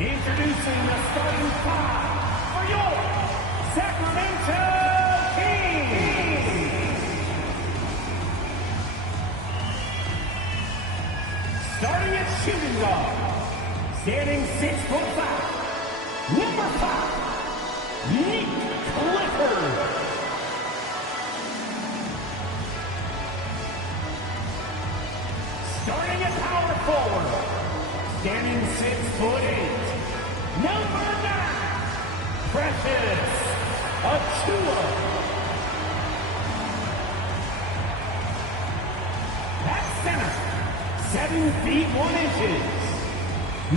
Introducing the starting five for your Sacramento Kings. Starting at shooting guard, standing 6'5", number 5, Nick Clifford. Starting at power forward, standing 6'8", number 9, Precious Achiuwa. At center, 7 feet 1 inches,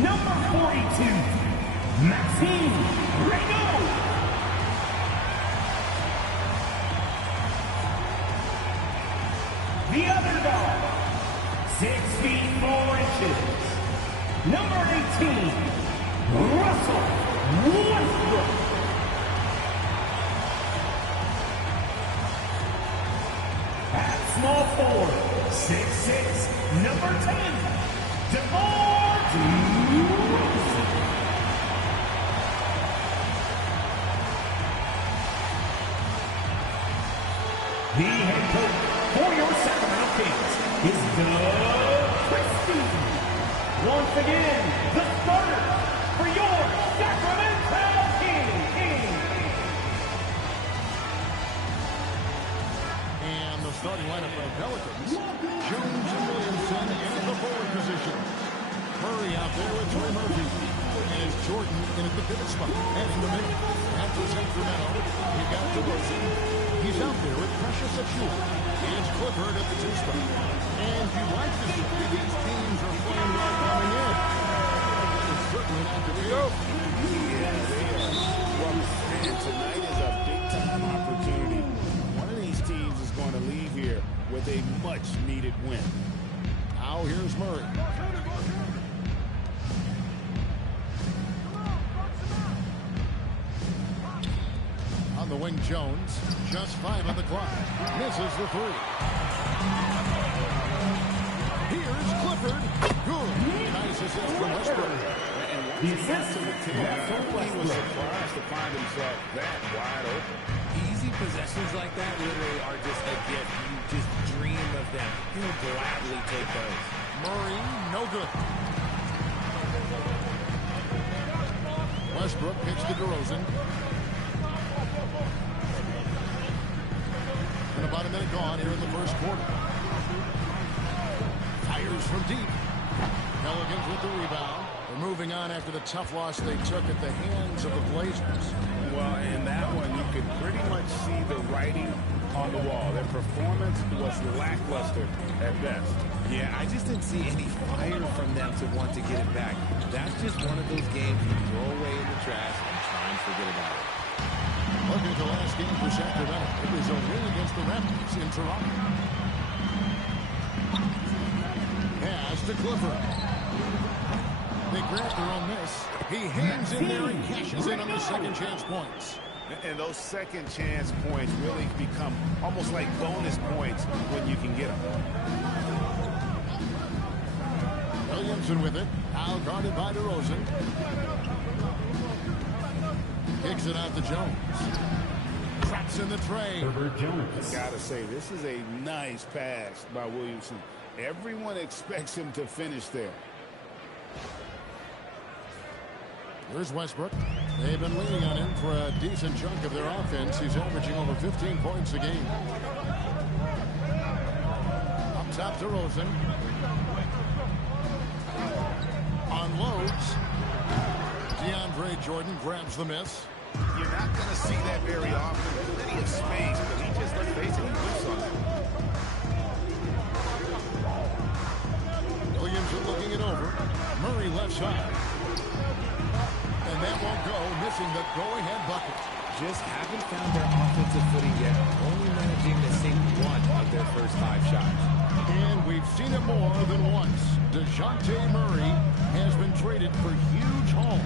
number 42, Maxime Renaud. The other guard, 6 feet 4 inches, number 18, Russell Westbrook. At small forward, 6'6", number 10, DeMar DeRozan. The head coach for your Sacramento Kings is Doug Christie. Once again, the starter for your Sacramento Kings. And the starting lineup for the Pelicans, Jones and Williamson in the forward position. Murray out there with Trey Murphy. And it's Jordan in at the pivot spot. And in the middle, after Sacramento, you got DeRozan. He's out there with Precious Achiuwa. It's Clifford at the 2 spot. And you like to see these teams are playing well coming in. It's certainly not the case. Yeah, they are. And tonight is a big-time opportunity. One of these teams is going to leave here with a much-needed win. Now here's Murray. On the wing, Jones. Just 5 on the clock. Misses the 3. Here's Clifford. Good. Nice assist from Westbrook. The assist to the team. He was surprised to find himself that wide open. Easy possessions like that literally are just a gift. You just dream of them. He'll gladly take those. Murray, no good. Westbrook kicks to DeRozan. And about a minute gone here in the first quarter. Fires from deep. Pelicans with the rebound. They're moving on after the tough loss they took at the hands of the Blazers. Well, in that one, you could pretty much see the writing on the wall. Their performance was lackluster at best. Yeah, I just didn't see any fire from them to want to get it back. That's just one of those games you throw away in the trash and try and forget about it. Look at the last game for Sacramento. It was a win against the Raptors in Toronto. Pass to Clifford. They grab their own miss. He hangs in there and cashes in on the second chance points. And those second chance points really become almost like bonus points when you can get them. Williamson with it. Now guarded by DeRozan. Kicks it out to Jones. Traps in the tray. Herbert Jones. Gotta say, this is a nice pass by Williamson. Everyone expects him to finish there. Here's Westbrook. They've been leaning on him for a decent chunk of their offense. He's averaging over 15 points a game. Up top to DeRozan. Unloads. DeAndre Jordan grabs the miss. You're not going to see that very often. Plenty of space, but he just, let's face it, he whiffs on that. Williamson looking it over. Murray left side. And that won't go, missing the go-ahead bucket. Just haven't found their offensive footing yet, only managing to sink 1 of their first 5 shots. And we've seen it more than once. DeJounte Murray has been traded for huge hauls.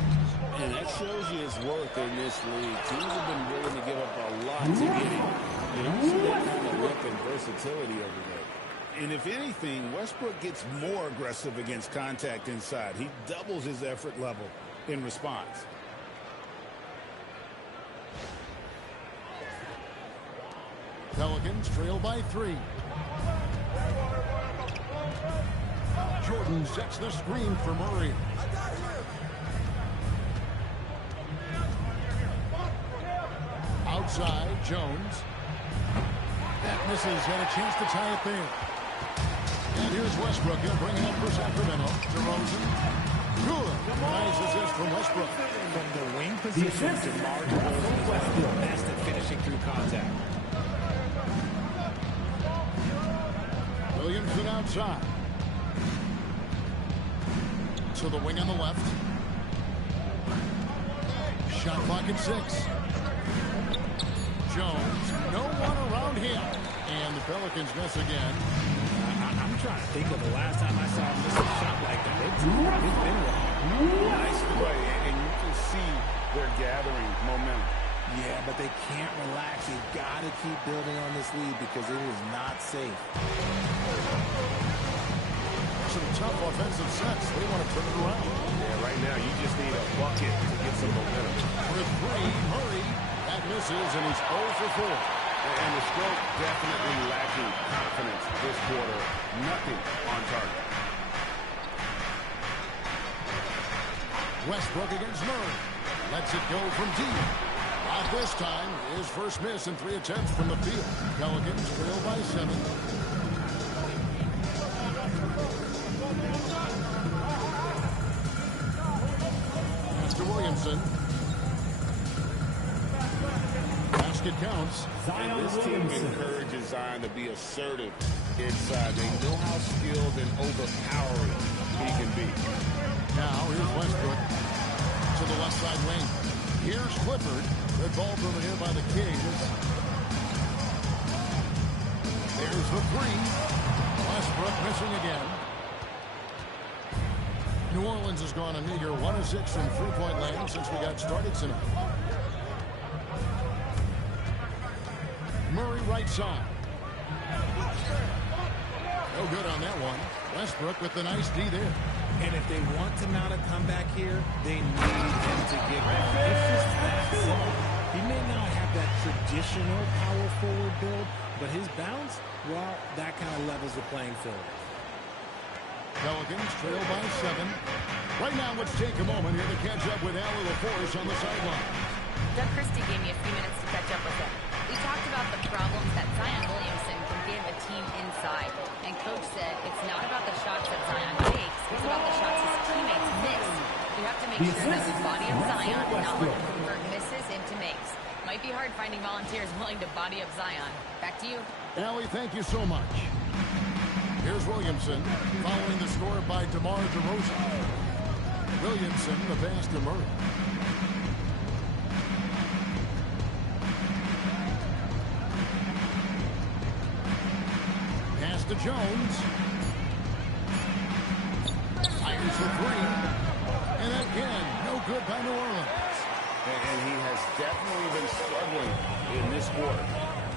And that shows you his worth in this league. Teams have been willing to give up a lot to get him. You don't see that kind of whip and versatility over there. And if anything, Westbrook gets more aggressive against contact inside. He doubles his effort level. in response. Pelicans trail by 3. Jordan sets the screen for Murray. Outside, Jones. That misses, had a chance to tie it there. And here's Westbrook. He'll bring it up for Sacramento. DeRozan. Good. Nice assist from Westbrook. From the wing position, DeMar DeRozan is one of the best at finishing through contact. Williamson outside. To the wing on the left. Shot clock at 6. Jones, no one around him. And the Pelicans miss again. I'm trying to think of the last time I saw him miss a shot like that. It's been wrong. Nice play, and you can see they're gathering momentum. Yeah, but they can't relax. They've got to keep building on this lead because it is not safe. Some tough offensive sets. They want to turn it around. Yeah, right now you just need a bucket to get some momentum. For 3, Murray. That misses, and he's 0 for 4. And the stroke definitely lacking confidence this quarter. Nothing on target. Westbrook against Murray. Lets it go from deep. Not this time. His first miss in 3 attempts from the field. Pelicans trail by 7. That's to Williamson. Basket counts. And this team encourages Zion to be assertive inside. They know how skilled and overpowering he can be. Now here's Westbrook to the left side wing. Here's Clifford. Good ball from here by the Kings. There's the 3. Westbrook missing again. New Orleans has gone a meager 1 of 6 from three-point land since we got started tonight. Murray right side. No good on that one. Westbrook with the nice D there. And if they want to mount a comeback here, they need him to get going. It's just that simple. He may not have that traditional power forward build, but his bounce, well, that kind of levels the playing field. Pelicans trail by 7. Right now, let's take a moment here to catch up with Allie LaForce on the sideline. Doug Christie gave me a few minutes to catch up with him. We talked about the problems that Zion Williamson can give a team inside. And Coach said it's not about the shots that Zion takes, it's about the shots his teammates miss. We have to make sure that we body up Zion and not let him convert misses into makes. Might be hard finding volunteers willing to body up Zion. Back to you. Allie, thank you so much. Here's Williamson, following the score by DeMar DeRozan. Williamson, the pass to Murray. Pass to Jones. Fires for 3. And again, no good by New Orleans. And he has definitely been struggling in this quarter.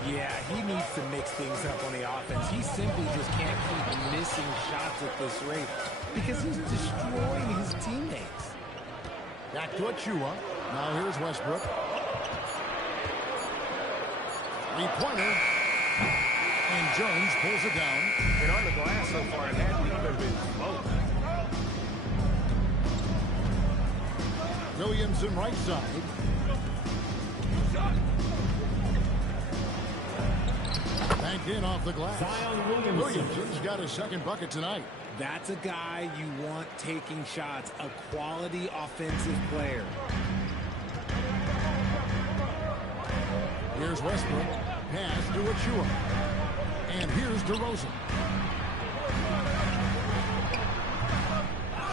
Yeah, he needs to mix things up on the offense. He simply just can't keep missing shots at this rate because he's destroying his teammates. Back to Achua. Now here's Westbrook. 3-pointer. And Jones pulls it down. And on the glass so far, it hadn't even been close. Williamson right side. Banked in off the glass. Zion Williamson's got his second bucket tonight. That's a guy you want taking shots, a quality offensive player. Here's Westbrook. Pass to Achua. And here's DeRozan.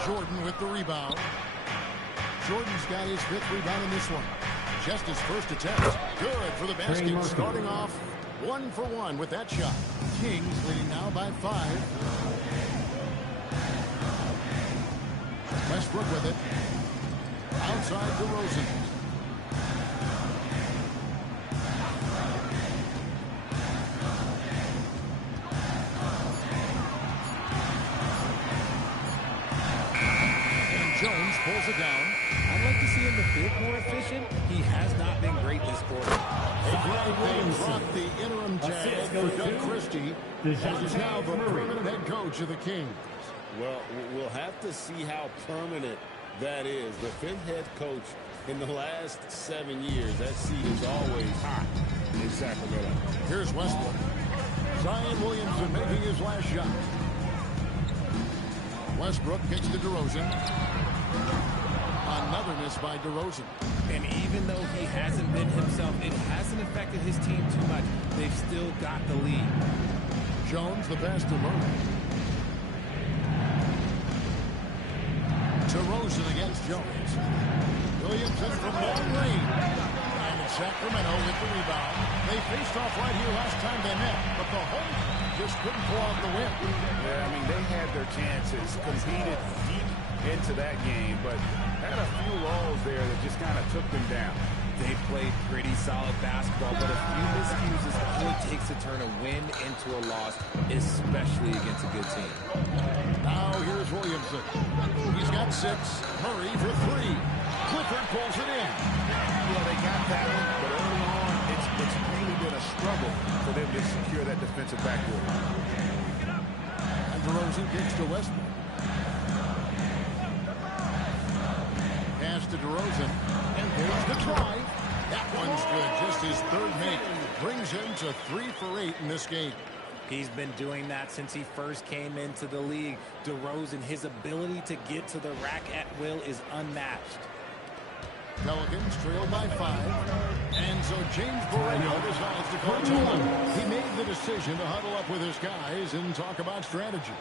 Jordan with the rebound. Jordan's got his 5th rebound in this one. Just his first attempt. Good for the basket. Starting off 1 for 1 with that shot. Kings leading now by 5. Westbrook with it. Outside DeRozan. And Jones pulls it down. I'd like to see him a bit more efficient. He has not been great this quarter. They dropped the interim tag for Doug Christie, as he's now the permanent head coach of the Kings. Well, we'll have to see how permanent that is. The fifth head coach in the last 7 years. That seat is always hot in Sacramento. Here's Westbrook. Zion Williamson making his last shot. Westbrook gets to DeRozan. Another miss by DeRozan. And even though he hasn't been himself, it hasn't affected his team too much. They've still got the lead. Jones, the pass to Murray. DeRozan against Jones. Williamson from long range. And Sacramento with the rebound. They faced off right here last time they met, but the home just couldn't pull out the win. Yeah, I mean, they had their chances, competed deep into that game, but had a few lulls there that just kind of took them down. They played pretty solid basketball, but a few miscues is all it takes to turn a win into a loss, especially against a good team. Now here's Williamson. He's got 6. Murray for 3. Clifford pulls it in. Yeah, they got that one, but early on, it's really been a struggle for them to secure that defensive backboard. And DeRozan gets to Westbrook. Pass to DeRozan. And there's the try. That one's good. Just his third make. Brings him to 3 for 8 in this game. He's been doing that since he first came into the league. DeRozan, his ability to get to the rack at will is unmatched. Pelicans trail by 5. And so James Borrego decides to call time. He made the decision to huddle up with his guys and talk about strategy.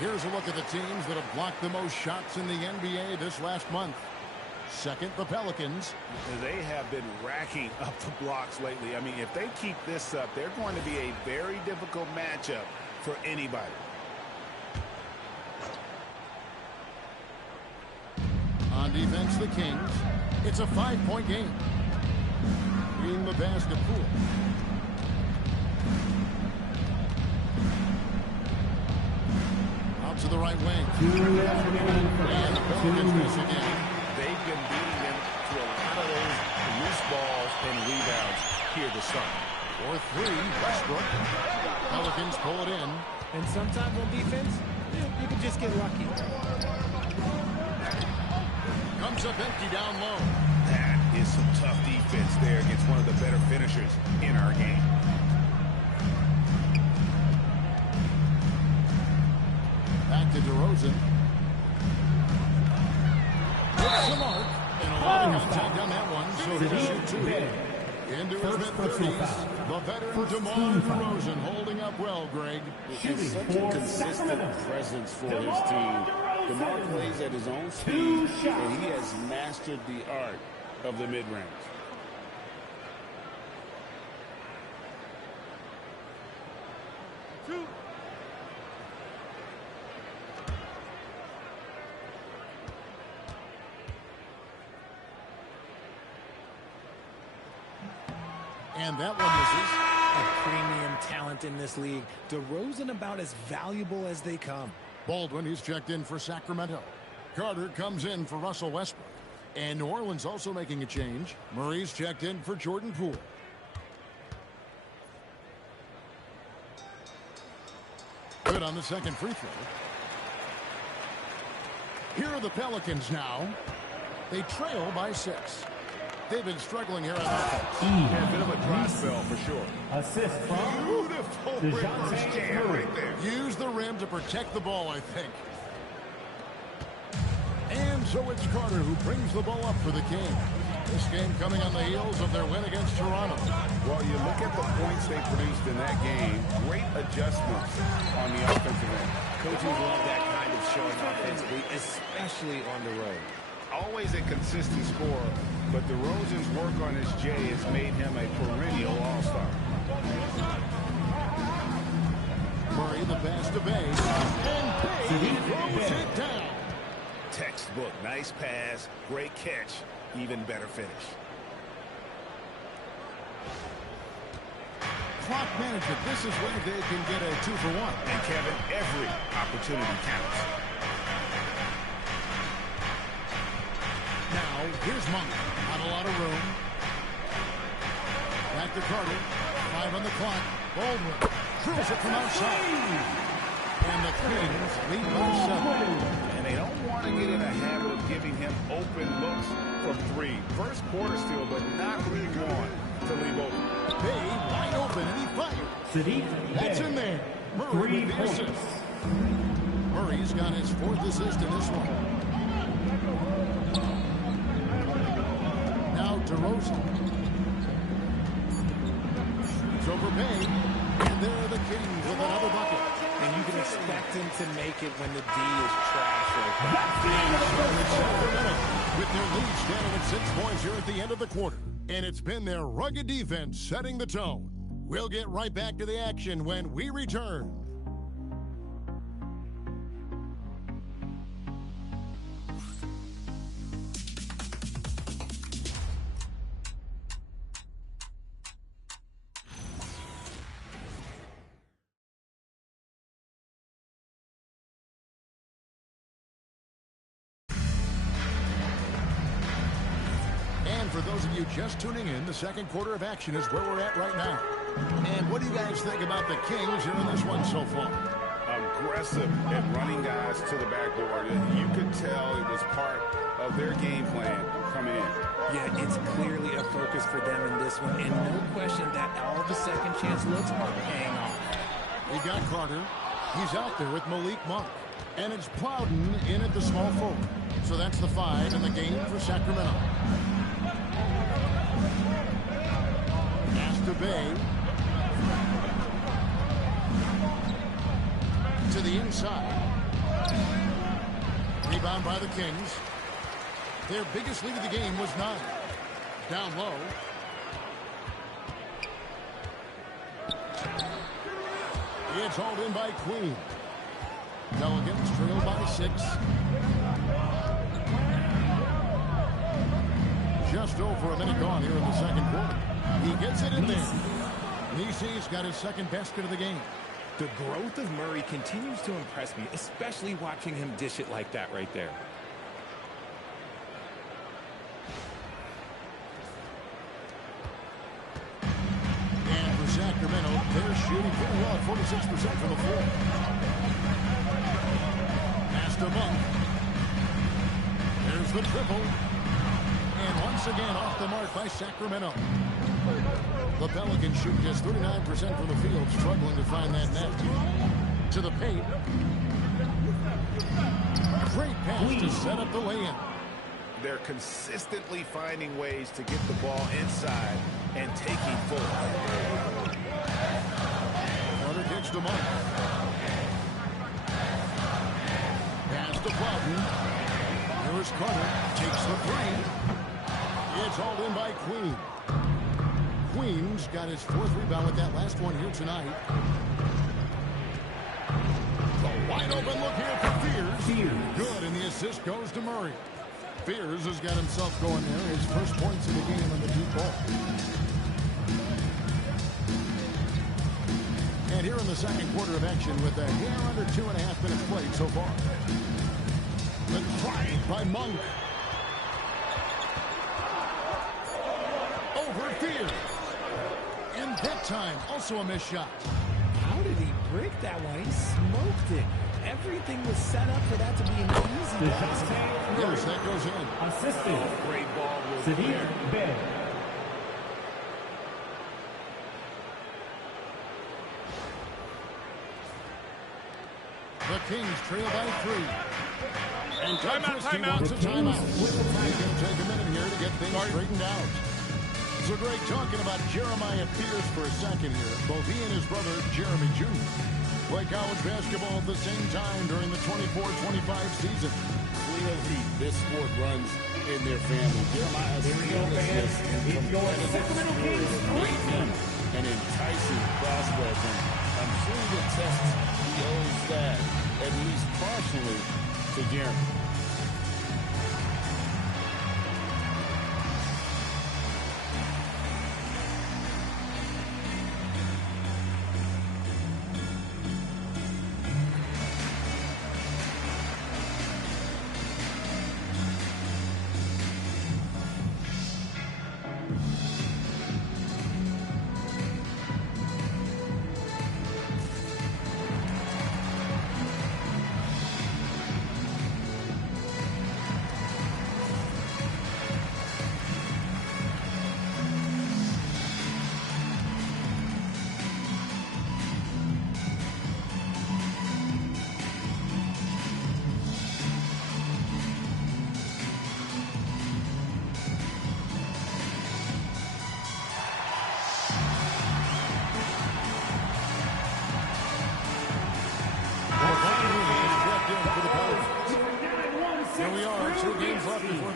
Here's a look at the teams that have blocked the most shots in the NBA this last month. Second, the Pelicans. They have been racking up the blocks lately. I mean, if they keep this up, they're going to be a very difficult matchup for anybody. On defense, the Kings. It's a 5-point game. In the pass to Poole. To the right wing. And the Pelicans miss again. They've been beating them to a lot of those loose balls and rebounds here this summer. For 3, Westbrook. Pelicans pull it in. And sometimes on defense, you can just get lucky. Comes up empty down low. That is some tough defense there against one of the better finishers in our game. Back to DeRozan. Hits the mark. And a lot of contact on that one. So to shoot 2. Into his mid-30s. The veteran DeMar DeRozan holding up well, Greg. He's such a consistent presence for his team. DeMar plays at his own speed, and he has mastered the art of the mid-range. And that one misses. A premium talent in this league. DeRozan about as valuable as they come. Baldwin, he's checked in for Sacramento. Carter comes in for Russell Westbrook. And New Orleans also making a change. Murray's checked in for Jordan Poole. Good on the second free throw. Here are the Pelicans now. They trail by 6. They've been struggling here on offense. Yeah, a bit of a dry spell for sure. Assist from Beautiful reverse jam right there. Use the rim to protect the ball, I think. And so it's Carter who brings the ball up for the Kings. This game coming on the heels of their win against Toronto. Well, you look at the points they produced in that game. Great adjustments on the offensive end. Coaches love that kind of showing offensively, especially on the road. Always a consistent scorer, but DeRozan's work on his J has made him a perennial all-star. Murray, the pass to Bay. And Bay throws it down. Textbook, nice pass, great catch, even better finish. Clock management, this is where they can get a 2-for-1. And Kevin, every opportunity counts. Now, here's Monk. Not a lot of room. Back to Carter. 5 on the clock. Baldwin drills it from outside. And the Kings lead by 7. And they don't want to get in a habit of giving him open looks from 3. First quarter still, but not really want to leave open. Bay wide open, and he fires. That's in there. Murray with the assist. Murray's got his 4th assist in this one. Now DeRozan. It's over Bay. And there are the Kings with another bucket. And you can expect him to make it when the D is trash like that. Sacramento with their lead standing at 6 points here at the end of the quarter. And it's been their rugged defense setting the tone. We'll get right back to the action when we return. For those of you just tuning in, the second quarter of action is where we're at right now. And what do you guys think about the Kings here in this one so far? Aggressive at running guys to the backboard. You could tell it was part of their game plan coming in. Yeah, it's clearly a focus for them in this one. And no question that all the second chance looks are paying off. We got Carter. He's out there with Malik Monk. And it's Plowden in at the small forward. So that's the 5 in the game for Sacramento. To Bay. To the inside. Rebound by the Kings. Their biggest lead of the game was 9. Down low. It's hauled in by Queen. Pelicans trail by 6. Just over a minute gone here in the second quarter. He gets it in there. Nisi's got his second basket of the game. The growth of Murray continues to impress me, especially watching him dish it like that right there. And for Sacramento, they're shooting pretty well at 46% from the floor. Pass to Monk. There's the triple. And once again off the mark by Sacramento. The Pelicans shoot just 39% from the field, struggling to find that net. To the paint. Great pass to set up the lay-in. They're consistently finding ways to get the ball inside and taking full. Carter kicks to Monk. Pass to Plowden. Here's Carter. Takes the 3. It's hauled in by Queen. Queen's got his 4th rebound with that last one here tonight. The wide open look here for Fears. Good, and the assist goes to Murray. Fears has got himself going there. His first points in the game on the deep ball. right, here in the second quarter of action with a hair under 2.5 minutes played so far. The drive by Monk. Over Fear. And that time, also a missed shot. How did he break that one? He smoked it. Everything was set up for that to be an easy basket. Yes, that goes in. Assistant. Great ball was Sadiq there. Bey. The Kings trail by 3. And Timeout. wants a timeout. He's going to take a minute here to get things straightened out. So Greg, talking about Jeremiah Pierce for a second here. Both he and his brother, Jeremy Jr., play college basketball at the same time during the 24-25 season. Clearly, this sport runs in their family. Jeremiah's fearlessness and competitive spirit made him an enticing prospect. And I'm sure the test he owes that, at least partially, to Jeremy.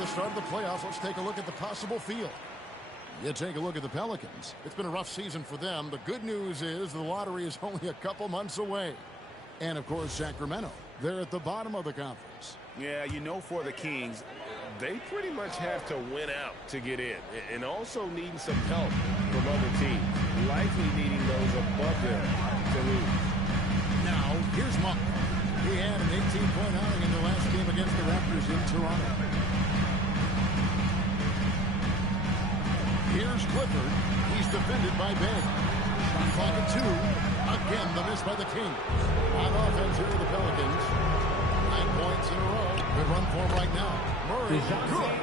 Start of the playoffs. Let's take a look at the possible field. You take a look at the Pelicans. It's been a rough season for them. The good news is the lottery is only a couple months away. And, of course, Sacramento. They're at the bottom of the conference. Yeah, you know, for the Kings, they pretty much have to win out to get in. And also needing some help from other teams. Likely needing those above them to lose. Now, here's Monk. He had an 18-point outing in the last game against the Raptors in Toronto. Here's Clifford. He's defended by Bay. Shot clock at 2. Again, the miss by the Kings. On offense here are the Pelicans. 9 points in a row. Good run for him right now. Murray, good.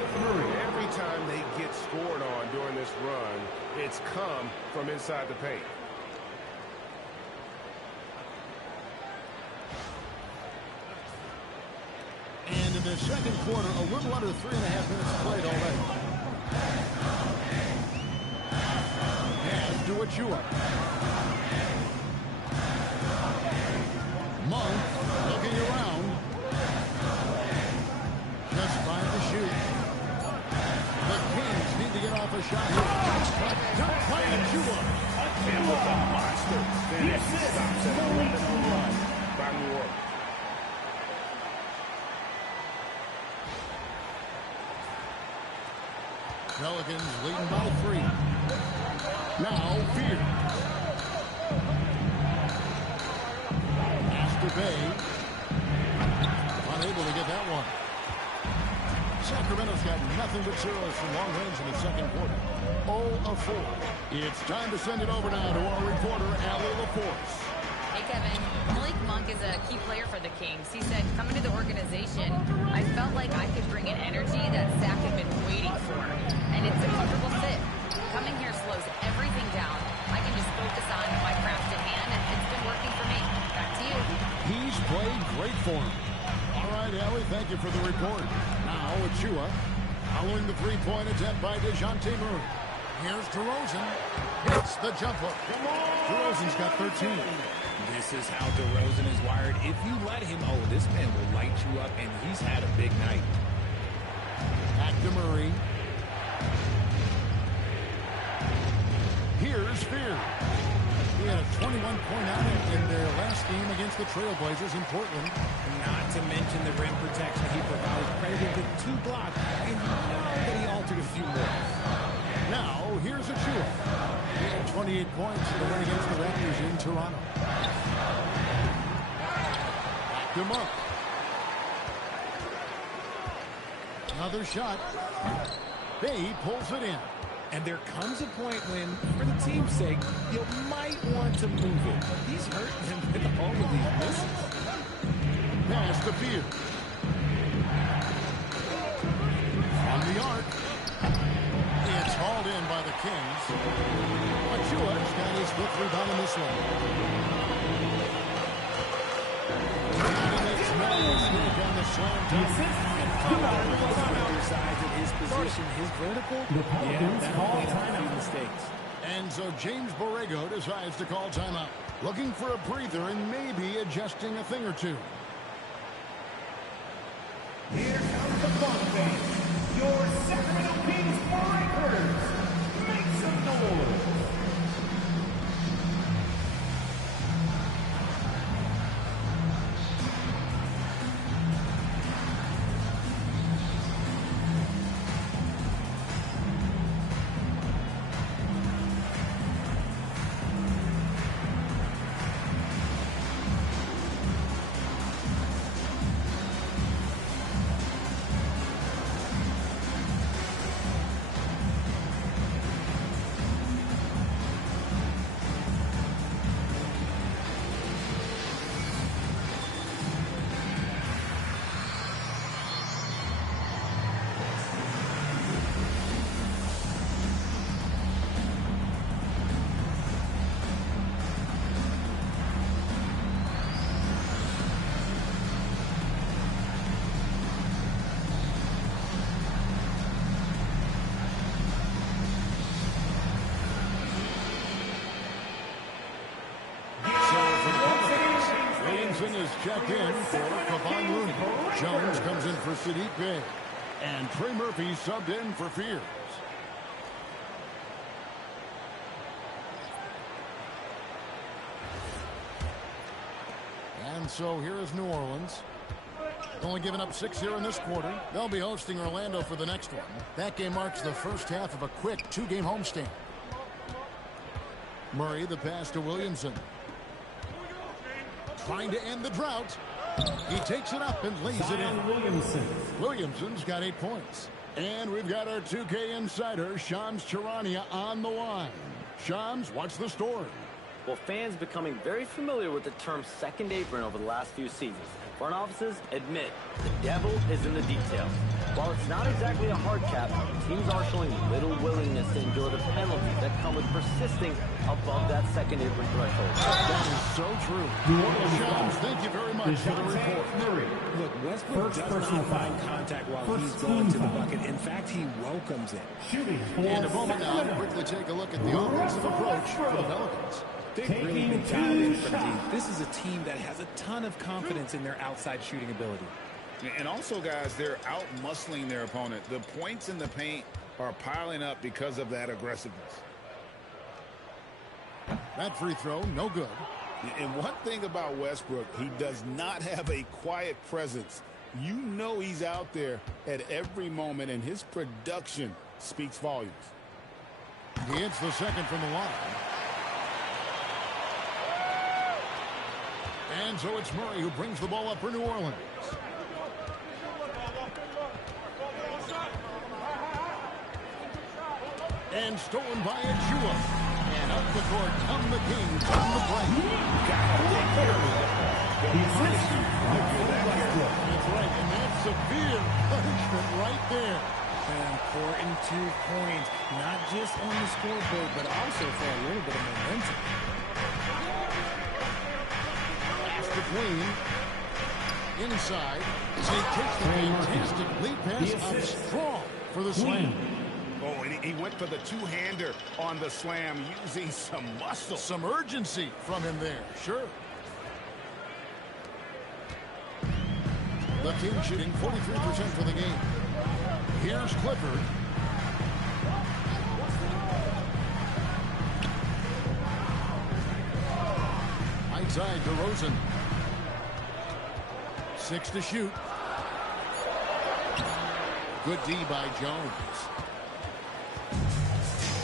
Every time they get scored on during this run, it's come from inside the paint. And in the second quarter, a little under 3.5 minutes played already. And do what you want. Monk looking around. Just trying to shoot. The Kings need to get off a shot here. Don't play it, Chua. And with a monster finish, he stops at 11 run by New Orleans. Pelicans leading by 3. Now, Fear. Master Bay. Unable to get that one. Sacramento's got nothing but zeros from long range in the second quarter. 0 of 4. It's time to send it over now to our reporter, Allie LaForce. Hey, Kevin. Malik Monk is a key player for the Kings. He said, coming to the organization, I felt like I could bring an energy that Zach had been waiting for. And it's a comfortable fit. Coming here slows everything down. I can just focus on my craft in hand, and it's been working for me. Back to you. He's played great for him. All right, Allie, thank you for the report. Now, Achua, following the three-point attempt by DeJounte Murray. Here's DeRozan. Hits the jump hook. DeRozan's got 13. This is how DeRozan is wired. If you let him, this man will light you up, and he's had a big night. Back to Murray. Here's Fear. He had a 21-point outing in their last game against the Trailblazers in Portland. Not to mention the rim protection he provided, credited with 2 blocks, and you know that he altered a few more. Now, here's Achua. He had 28 points in the win against the Raptors in Toronto. him up. Another shot. He pulls it in. And there comes a point when, for the team's sake, you might want to move it. But he's hurting him with all of these misses. Pass to Beard. On the arc. It's hauled in by the Kings. Achua's got his fifth rebound in this one. And he makes no mistake on the slam dunk. Decides at his position, his vertical. The Pelicans call timeout. Mistakes. And so James Borrego decides to call timeout. Looking for a breather and maybe adjusting a thing or two. Here comes the fun thing. Your Sacramento Kings Breakers. Make some noise. Is checked in for Kevon Looney. Jones comes in for Sadiq Bey. And Trey Murphy subbed in for Fears. And so here is New Orleans. Only giving up 6 here in this quarter. They'll be hosting Orlando for the next one. That game marks the first half of a quick two-game homestand. Murray, the pass to Williamson. Trying to end the drought. He takes it up and lays it in. Williamson's got 8 points. And we've got our 2K insider, Shams Charania, on the line. Shams, what's the story? Well, fans becoming very familiar with the term second apron over the last few seasons. Front offices admit the devil is in the details. While it's not exactly a hard cap, teams are showing little willingness to endure the penalties that come with persisting above that second apron threshold. That is so true. Shams, thank you very much for the report. Look, Westbrook does not find contact while he's going to the bucket. In fact, he welcomes it. In a moment now, we'll quickly take a look at the offensive approach for the Pelicans. They've really been dialed in for the team. This is a team that has a ton of confidence in their outside shooting ability. And also, guys, they're out-muscling their opponent. The points in the paint are piling up because of that aggressiveness. That free throw, no good. And one thing about Westbrook, he does not have a quiet presence. You know he's out there at every moment, and his production speaks volumes. He hits the second from the line. And so it's Murray who brings the ball up for New Orleans. And stolen by Achua. And up the court come the Kings on the play. That's right, and that's severe punishment right there. An important 2 points, not just on the scoreboard, but also for a little bit of momentum. Between inside, so he takes the fantastic lead pass up strong for the slam. Oh, and he went for the two-hander on the slam, using some muscle. Some urgency from him there, sure. The team shooting 43% for the game. Here's Clifford. Outside DeRozan. 6 to shoot. Good D by Jones.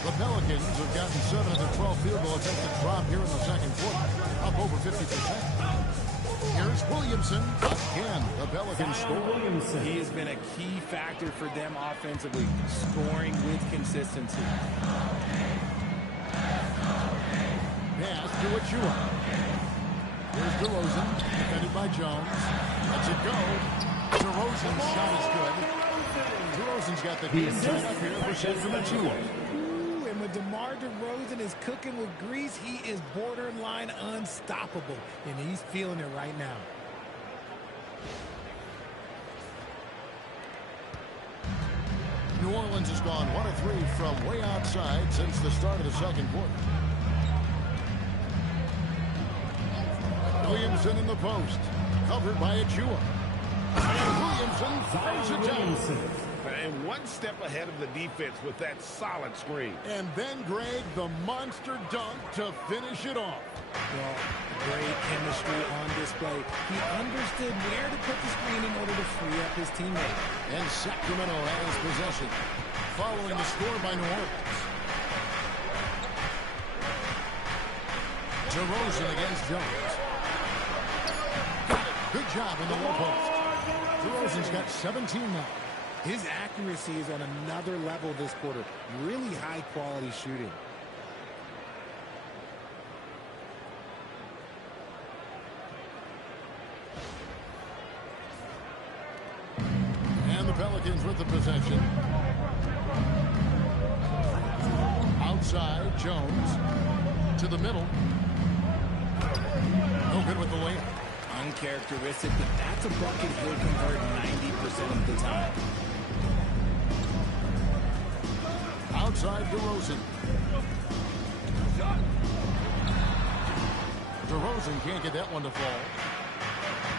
The Pelicans have gotten 7 of their 12 field goal attempts to drop here in the second quarter, up over 50%. Here's Williamson. Again, the Pelicans score. He has been a key factor for them offensively, scoring with consistency. Pass to Achua. Here's DeRozan, defended by Jones. Lets it go. DeRozan's shot is good. DeRozan's got the game tied up here for Sacramento. Ooh, and when DeMar DeRozan is cooking with grease, he is borderline unstoppable, and he's feeling it right now. New Orleans has gone 1 of 3 from way outside since the start of the second quarter. Williamson in the post, covered by Achua. And Williamson throws it down. And one step ahead of the defense with that solid screen. And then, Greg, the monster dunk to finish it off. Well, great chemistry on display. He understood where to put the screen in order to free up his teammate. And Sacramento has possession, following the score by New Orleans. DeRozan against Jones. Got it. Good job in the low post. DeRozan's got 17 now. His accuracy is on another level this quarter. Really high-quality shooting. And the Pelicans with the possession. Outside, Jones. To the middle. No good with the layup. Uncharacteristic, but that's a bucket he'll convert 90% of the time. Outside DeRozan. DeRozan can't get that one to fall.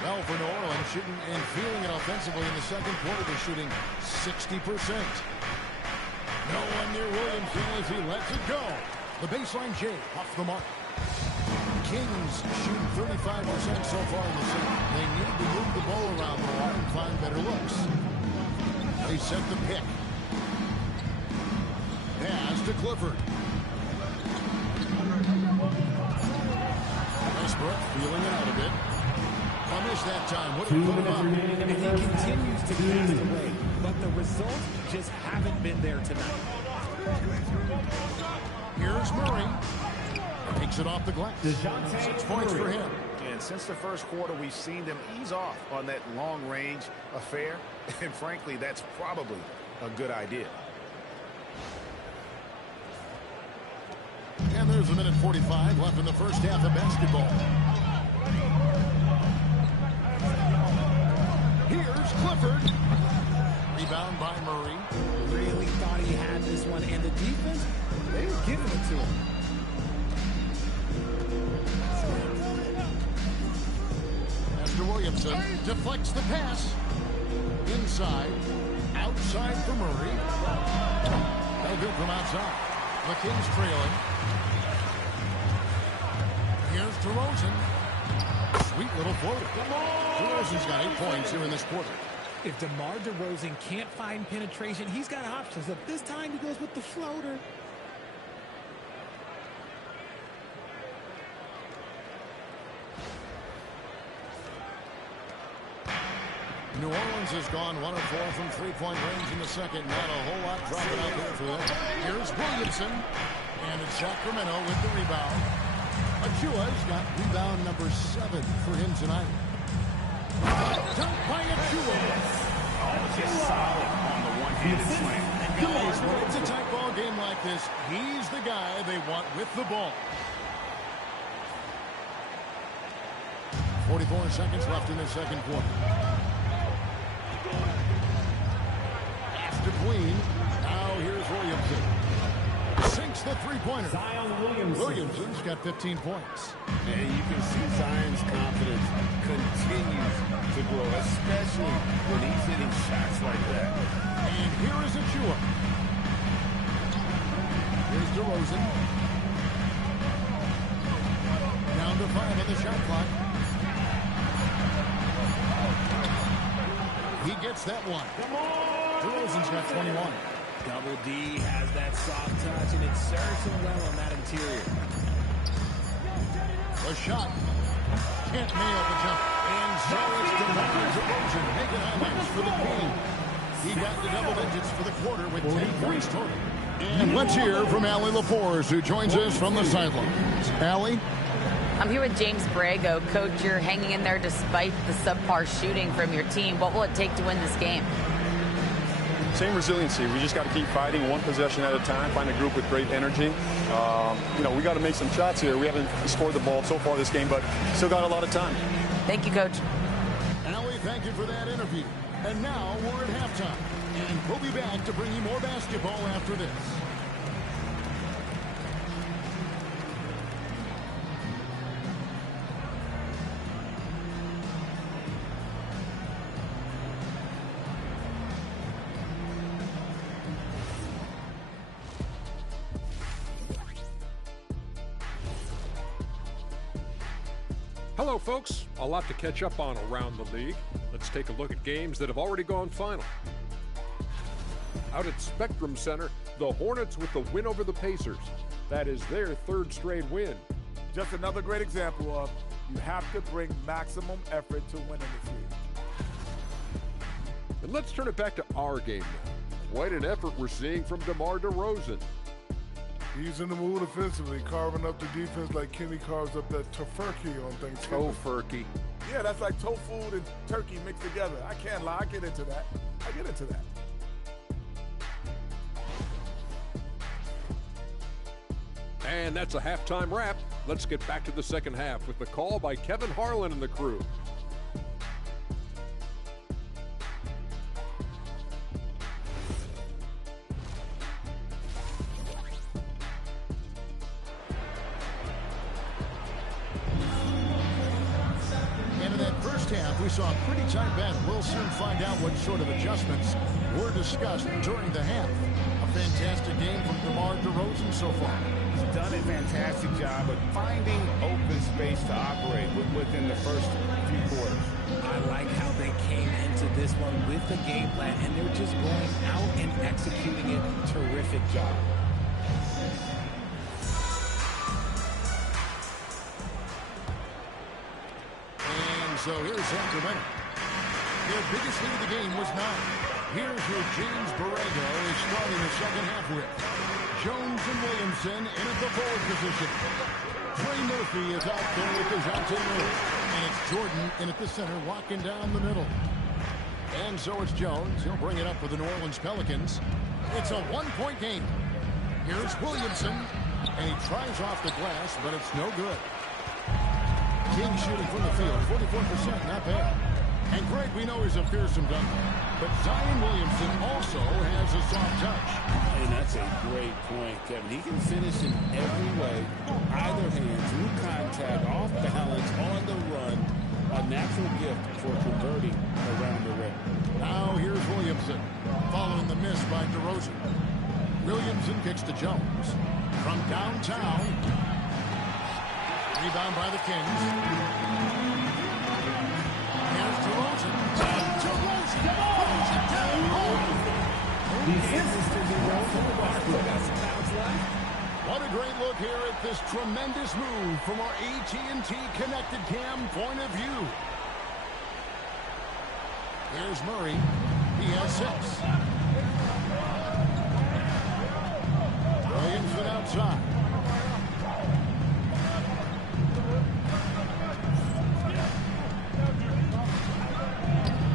Well, for New Orleans, shooting and feeling it offensively in the second quarter, they're shooting 60%. No one near Williamson as he lets it go. The baseline J off the mark. Kings shoot 35% so far in the season. They need to move the ball around more and find better looks. They set the pick. Pass to Clifford. Westbrook feeling it out a bit. I missed that time. What did he put him up? And he continues to cast away, but the results just haven't been there tonight. Here's Murray. Takes it off the glass. 6 points for him. And since the first quarter, we've seen them ease off on that long-range affair. And frankly, that's probably a good idea. And there's a minute 45 left in the first half of basketball. Here's Clifford. Rebound by Murray. Really thought he had this one, and the defense, they were giving it to him. After Williamson deflects the pass. Inside. Outside for Murray. That'll do from outside. The Kings trailing. Here's DeRozan. Sweet little floater. DeRozan's got 8 points here in this quarter. If DeMar DeRozan can't find penetration, he's got options. But this time he goes with the floater. New Orleans has gone 1 of 4 from three-point range in the second. Not a whole lot dropping out there for them. Here's Williamson. And it's Sacramento with the rebound. Achua's got rebound number 7 for him tonight. Dunk by Achua. Just solid on the one-handed slam. Guys, when it's a tight ball game like this, he's the guy they want with the ball. 44 seconds left in the second quarter. After Queen, now here's Williamson. Sinks the three-pointer. Williamson's got 15 points. And you can see Zion's confidence continues to grow, especially when he's hitting shots like that. And here is Achua. Here's DeRozan. Down to 5 on the shot clock. He gets that one. DeRozan's got 21. Double D has that soft touch, and it serves him well on that interior. The shot. Can't nail the jump. So it's DeMar DeRozan making highlights for the Kings. He got the double digits for the quarter with 10 points total. And let's hear from Allie LaForce, who joins us from the sidelines. Allie? I'm here with James Borrego. Coach, you're hanging in there despite the subpar shooting from your team. What will it take to win this game? Same resiliency. We just got to keep fighting one possession at a time, find a group with great energy. We got to make some shots here. We haven't scored the ball so far this game, but still got a lot of time. Thank you, Coach. Allie, thank you for that interview. And now we're at halftime. And we'll be back to bring you more basketball after this. Hello, folks. A lot to catch up on around the league. Let's take a look at games that have already gone final. Out at Spectrum Center, the Hornets with the win over the Pacers. That is their third straight win. Just another great example of you have to bring maximum effort to win in this league. And let's turn it back to our game now. Quite an effort we're seeing from DeMar DeRozan. He's in the mood offensively, carving up the defense like Kenny carves up that tofurkey on Thanksgiving. Tofurkey. Yeah, that's like tofu and turkey mixed together. I can't lie, I get into that. And that's a halftime wrap. Let's get back to the second half with the call by Kevin Harlan and the crew. We saw a pretty tight battle. We'll soon find out what sort of adjustments were discussed during the half. A fantastic game from DeMar DeRozan so far. He's done a fantastic job of finding open space to operate within the first few quarters. I like how they came into this one with the game plan, and they're just going out and executing it. Terrific job. So here's Sacramento. Their biggest lead of the game was 9. Here's who James Borrego is starting the second half with. Jones and Williamson in at the forward position. Trey Murphy is out there with DeJounte Murray. And it's Jordan in at the center, walking down the middle. And so it's Jones. He'll bring it up for the New Orleans Pelicans. It's a one-point game. Here's Williamson. And he tries off the glass, but it's no good. King shooting from the field, 44%, not bad. And Greg, we know he's a fearsome dunker, but Zion Williamson also has a soft touch. And that's a great point, Kevin. He can finish in every way, either hand, through contact, off balance, on the run. A natural gift for converting around the rim. Now here's Williamson, following the miss by DeRozan. Williamson kicks to Jones. From downtown. Rebound by the Kings. Here's DeRozan. DeRozan pulls it down home. What a great look here at this tremendous move from our AT&T Connected Cam point of view. Here's Murray. He has 6. Williamson outside.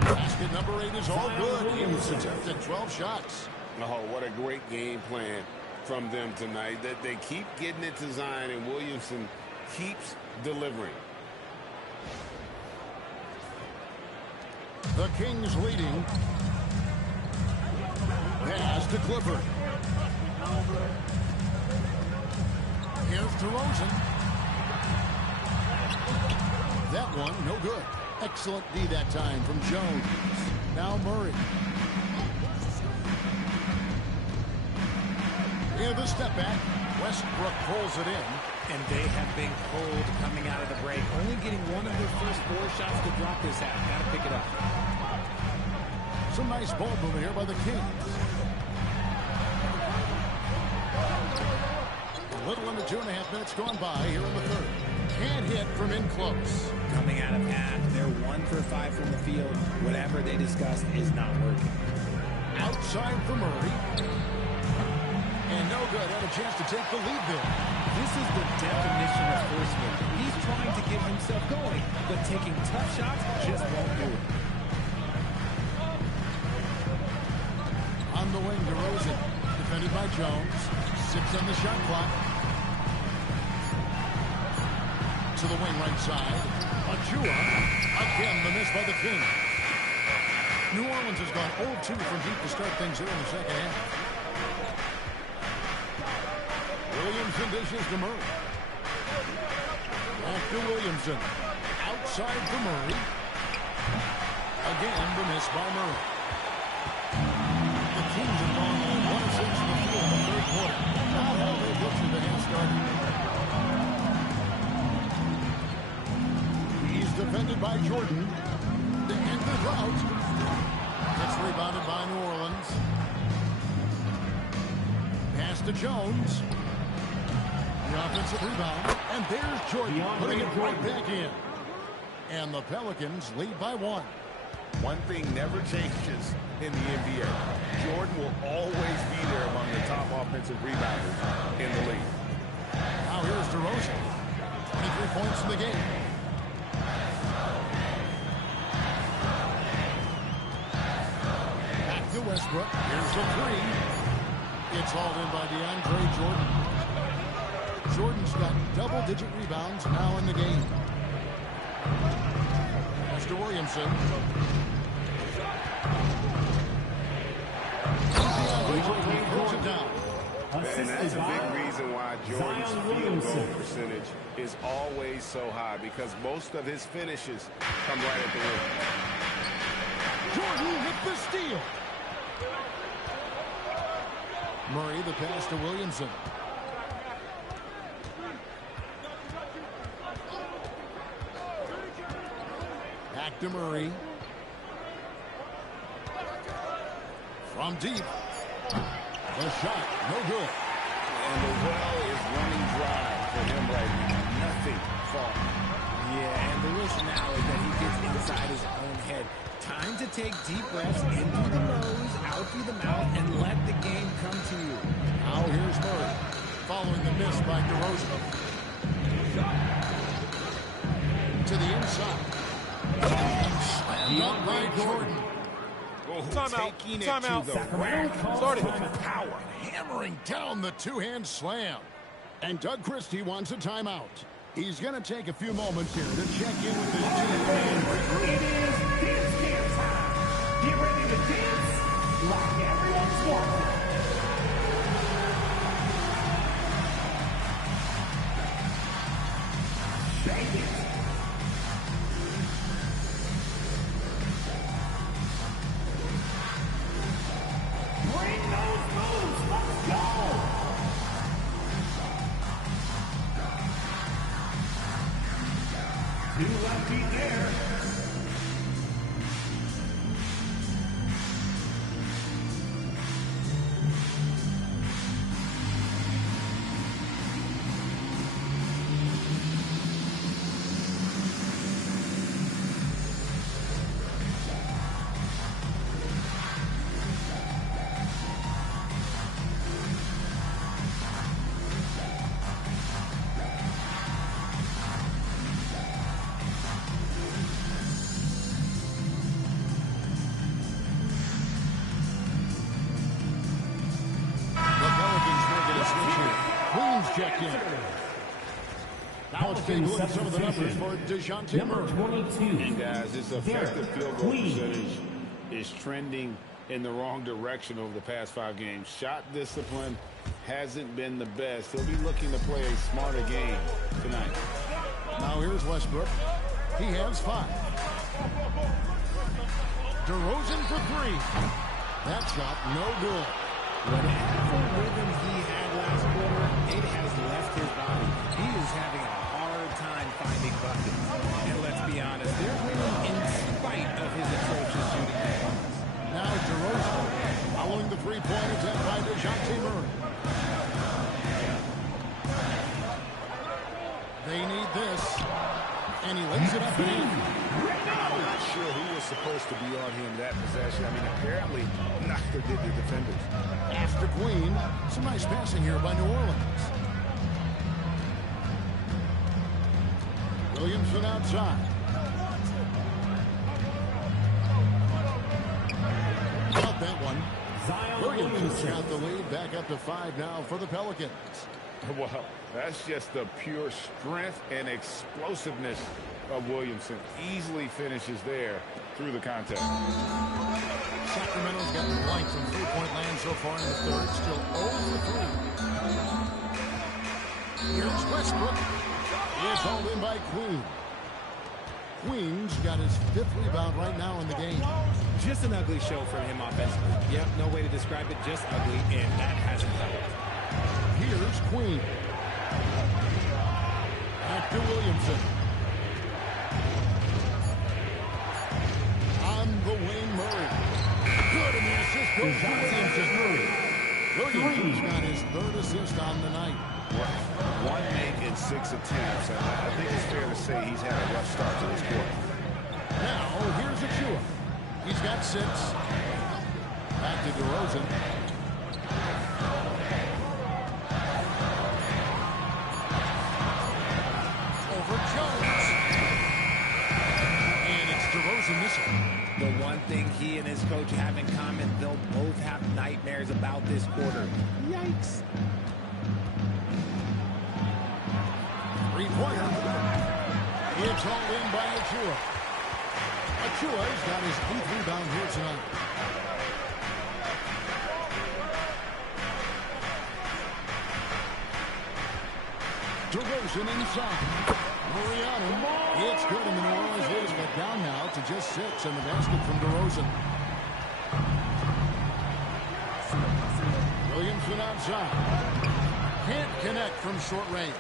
Basket number 8 is all good. He was attempted 12 shots. Oh, what a great game plan from them tonight. That they keep getting it to Zion, and Williamson keeps delivering. The Kings leading. Pass to Clifford. Here's DeRozan. That one, no good. Excellent D that time from Jones. Now Murray. Into the step back. Westbrook pulls it in. And they have been cold coming out of the break. Only getting one of their first 4 shots to drop this half. Got to pick it up. Some nice ball movement here by the Kings. A little under 2.5 minutes gone by here in the third. Can't hit from in close. Coming out of half, they're 1 for 5 from the field. Whatever they discussed is not working. Outside for Murray. And no good. Had a chance to take the lead there. This is the definition of forceman. He's trying to get himself going, but taking tough shots just won't do it. On the wing, DeRozan. Defended by Jones. 6 on the shot clock. To the wing right side. Achua. Again, the miss by the Kings. New Orleans has gone 0-2 from deep to start things here in the second half. Williamson dishes to Murray. Back to Williamson. Outside for Murray. Again, the miss by Murray. The Kings have gone 1 of 6 in the field in the third quarter. Not how they pictured the half started. He's defended by Jordan. The end of the drought. It's rebounded by New Orleans. Pass to Jones. The offensive rebound. And there's Jordan putting it right back in. And the Pelicans lead by 1. One thing never changes in the NBA. Jordan will always be there among the top offensive rebounders in the league. Now here's DeRozan. 23 points in the game. Back to Westbrook. Here's the 3. It's hauled in by DeAndre Jordan. Jordan's got double-digit rebounds now in the game. Mr. Williamson. And that's a big reason why Jordan's field goal percentage is always so high, because most of his finishes come right at the rim. Jordan with the steal. Murray the pass to Williamson. Back to Murray. From deep. The shot, no good. And the well is running dry for him right now. Nothing falling. Yeah, and the risk now is that he gets inside his own head. Time to take deep breaths in through the nose, out through the mouth, and let the game come to you. Now here's Murray, following the miss by DeRozan. To the inside. Slammed up by Jordan. Timeout. Started. Power hammering down the two-hand slam. And Doug Christie wants a timeout. He's going to take a few moments here to check in with his team and regroup. It is dance camp time. Get ready to dance like everyone's watching. Shake it. Bring those moves. Let's go. Two left feet there. Checked in. Now let's take a look at some of the numbers for DeJounte Murray. And guys, this effective field goal percentage is trending in the wrong direction over the past 5 games. Shot discipline hasn't been the best. He'll be looking to play a smarter game tonight. Now here's Westbrook. He has 5. DeRozan for 3. That shot, no good. Whatever rhythm he had last quarter, it has left his body. He is having a hard time finding buckets. And let's be honest, they're winning in spite of his atrocious shooting performance. Now DeRozan following the three-point attempt by DeJounte Murray. They need this. I'm not sure who was supposed to be on him that possession. I mean, apparently neither did the defenders. After Queen, some nice passing here by New Orleans. Williamson outside. Got that one. Williamson's got the lead back up to 5 now for the Pelicans. Well, that's just the pure strength and explosiveness of Williamson. Easily finishes there through the contest. Sacramento's got the blank from three-point land so far in the third. Still 0 for 3. Here's Westbrook. It's hauled in by Queen. Queen's got his 5th rebound right now in the game. Just an ugly show from him offensively. Yep, no way to describe it, just ugly, and that hasn't helped. Here's Queen. Back to Williamson. On the wing, Murray. Good, and the assist goes to Williamson. Williamson's got his 3rd assist on the night. 1 make in 6 attempts, and I think it's fair to say he's had a rough start to this quarter. Now, here's Achua. He's got 6. Back to DeRozan. Over Jones. And it's DeRozan missing. The one thing he and his coach have in common, they'll both have nightmares about this quarter. Yikes. Three-pointer. It's hauled in by Achua. Achua's got his 8th rebound here tonight. DeRozan inside. Mariano. It's good, and the New Orleans lead is cut down now to just 6, and the basket from DeRozan. Williamson outside. Can't connect from short range.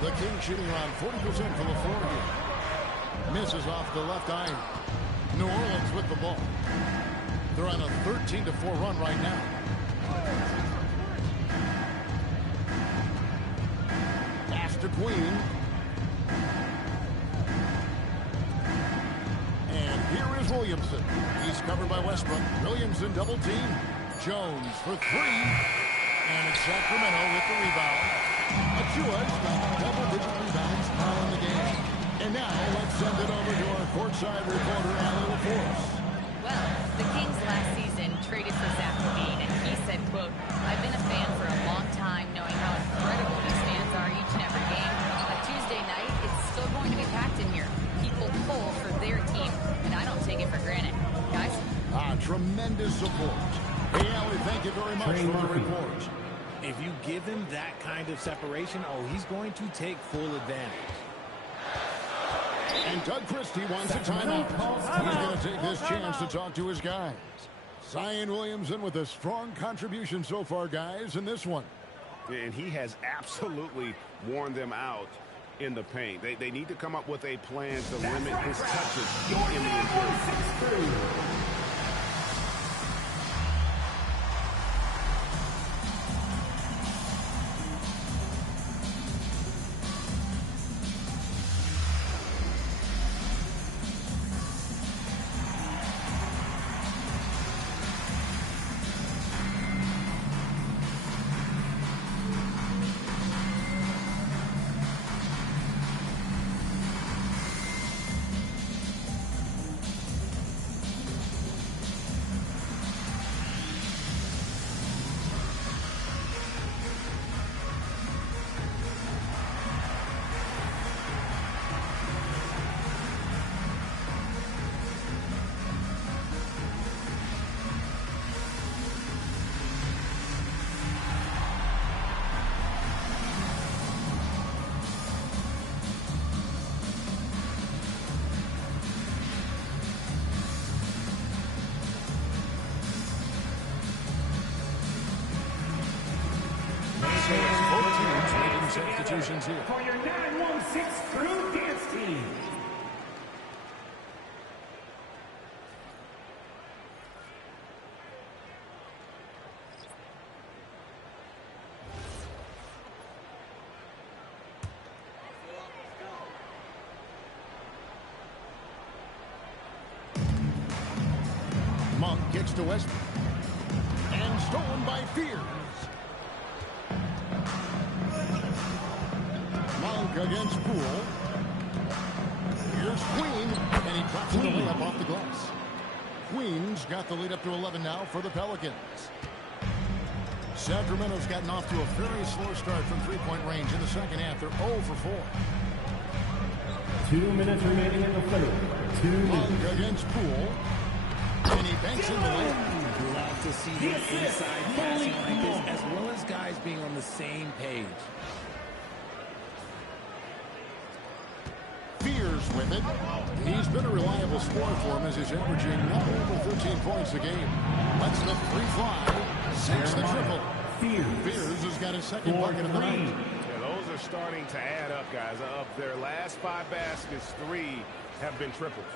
The Kings shooting around 40% from the floor here. Misses off the left iron. New Orleans with the ball. They're on a 13-4 run right now. Pass to Queen. And here is Williamson. He's covered by Westbrook. Williamson double team. Jones for 3. And it's Sacramento with the rebound. Achua's got double-digit rebounds now in the game. And now let's send it over to our courtside reporter, Alan LaForce. Well, the Kings last season traded for Zach LaVine, and he said, quote, "I've been a fan for a long time, knowing how incredible these fans are each and every game. On Tuesday night, it's still going to be packed in here. People pull for their team, and I don't take it for granted. Guys?" Tremendous support. Hey, Allie, thank you very much for the report. If you give him that kind of separation, oh, he's going to take full advantage. And Doug Christie wants a timeout. He's going to take this chance to talk to his guys. Zion Williamson with a strong contribution so far, guys, in this one. And he has absolutely worn them out in the paint. They need to come up with a plan to limit his touches in the interior. Substitutions here. For your 916 crew dance team. Monk kicks to Westbrook. And stolen by Fears. Monk against Poole. Here's Queen, and he drops the layup off the glass. Queen's got the lead up to 11 now for the Pelicans. Sacramento's gotten off to a very slow start from three-point range in the second half. They're 0 for 4. 2 minutes remaining in the third. 2 Monk against Poole. And he banks in the layup. Love to see him inside passing like this, as well as guys being on the same page. Fears with it. He's been a reliable scorer for him as he's averaging well over 13 points a game. Lets the three fly. Sinks the triple. Fears has got his second bucket of the night. Yeah, those are starting to add up, guys. Of their last 5 baskets, 3 have been triples.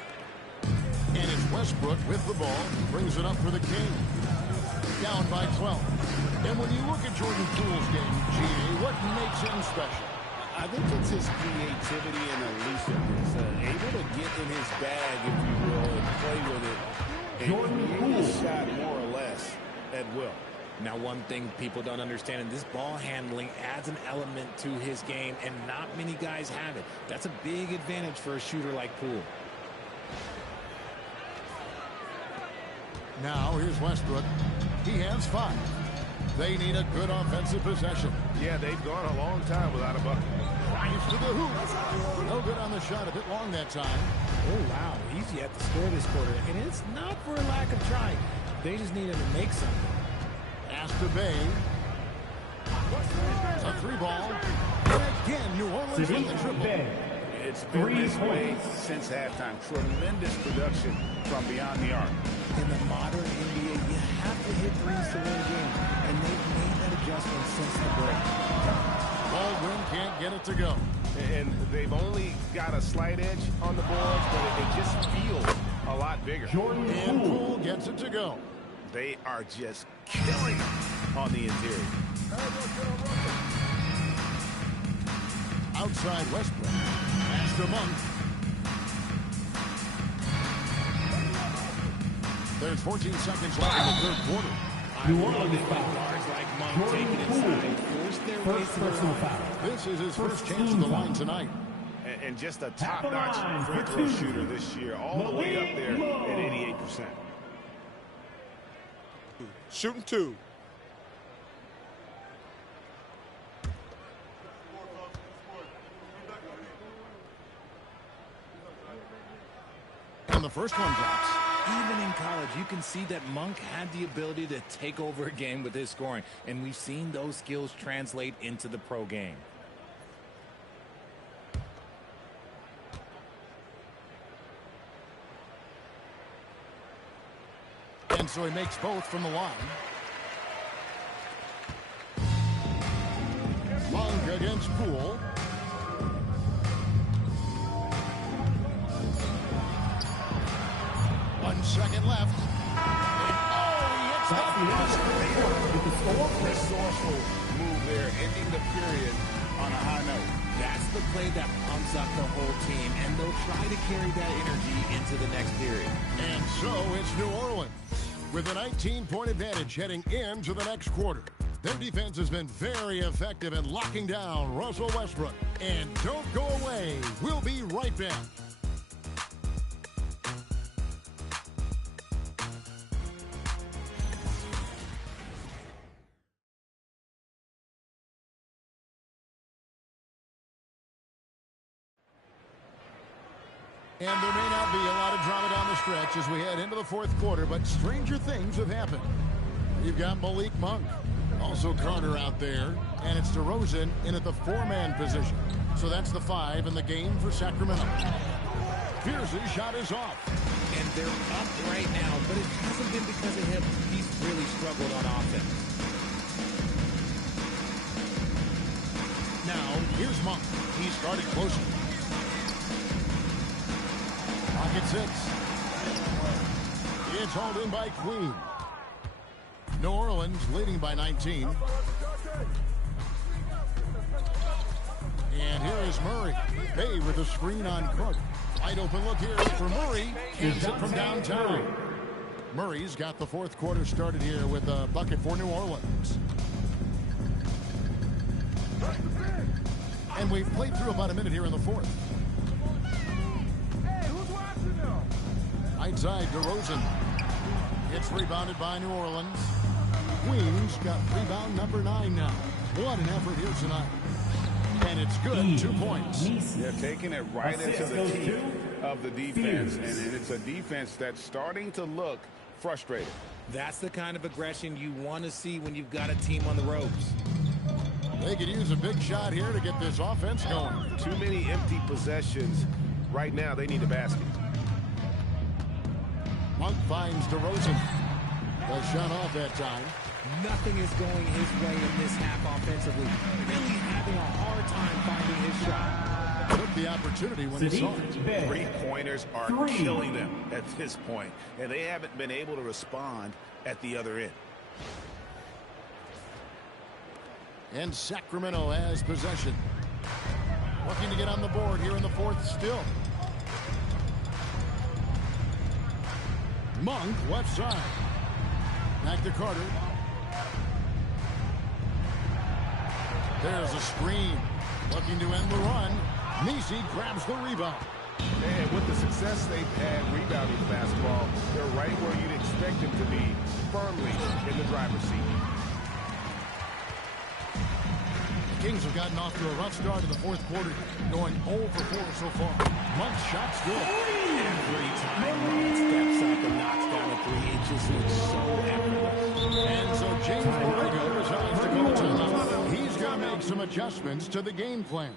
And it's Westbrook with the ball. Brings it up for the King. Down by 12. And when you look at Jordan Poole's game, G.A., what makes him special? I think it's his creativity and elusiveness. Able to get in his bag, if you will, and play with it. And create a shot more or less at will. Now, one thing people don't understand, this ball handling adds an element to his game, and not many guys have it. That's a big advantage for a shooter like Poole. Now, here's Westbrook. He has 5. They need a good offensive possession. Yeah, they've gone a long time without a bucket. Drives to the hoop. No good on the shot. A bit long that time. Oh, wow. He's yet to score this quarter, and it's not for a lack of trying. They just need him to make something. Pass to Bay. A 3 ball. And again, New Orleans with the triple. It's been this way since halftime. Tremendous production from beyond the arc. In the modern NBA, you have to hit threes to win a game, and they've made that adjustment since the break. Baldwin can't get it to go. And they've only got a slight edge on the boards, but it just feels a lot bigger. And Poole gets it to go. They are just killing them on the interior. Outside Westbrook. Pass to Monk. There's 14 seconds left in the third quarter. New Orleans guards like Monk take it inside, force their way through. Personal foul. This is his first chance at the line tonight. And just a top-notch free throw shooter this year, all the way up there at 88%. Shooting 2. And the first one drops. Even in college, you can see that Monk had the ability to take over a game with his scoring, and we've seen those skills translate into the pro game. And so he makes both from the line. Monk against Poole. One second left. Resourceful move there, ending the period on a high note. That's the play that pumps up the whole team, and they'll try to carry that energy into the next period. And so it's New Orleans with a 19-point advantage heading into the next quarter. Their defense has been very effective in locking down Russell Westbrook. And don't go away. We'll be right back. And there may not be a lot of drama down the stretch as we head into the fourth quarter, but stranger things have happened. You've got Malik Monk, also Carter out there, and it's DeRozan in at the 4-man position. So that's the 5 in the game for Sacramento. Pierce's shot is off. And they're up right now, but it hasn't been because of him. He's really struggled on offense. Now, here's Monk. He's started closer. Pocket 6. It's hauled in by Queen. New Orleans leading by 19. And here is Murray. Bay with a screen on Cook. Wide open look here for Murray. Kicks it from downtown. Murray's got the fourth quarter started here with a bucket for New Orleans. And we've played through about a minute here in the fourth. Hey, who's watching now? Right side, DeRozan. It's rebounded by New Orleans. Queens got rebound number 9 now. What an effort here tonight. And it's good, 2 points. They're taking it right into the teeth of the defense. And it's a defense that's starting to look frustrated. That's the kind of aggression you want to see when you've got a team on the ropes. They could use a big shot here to get this offense going. Too many empty possessions. Right now, they need a basket. Monk finds DeRozan. The shot off that time. Nothing is going his way in this half offensively. Really having a hard time finding his shot. Took the opportunity when he saw it. Three-pointers are killing them at this point, and they haven't been able to respond at the other end. And Sacramento has possession. Looking to get on the board here in the fourth still. Monk left side. Back to Carter. There's a screen. Looking to end the run. Nisi grabs the rebound. And with the success they've had rebounding the basketball, they're right where you'd expect them to be, firmly in the driver's seat. The Kings have gotten off to a rough start in the fourth quarter, going 0 for 4 so far. Monk's shot's good. Every time Monk steps up and knocks down a three, it just looks so effortless. And so James Borrego decides to call timeout. He's going to make some adjustments to the game plan.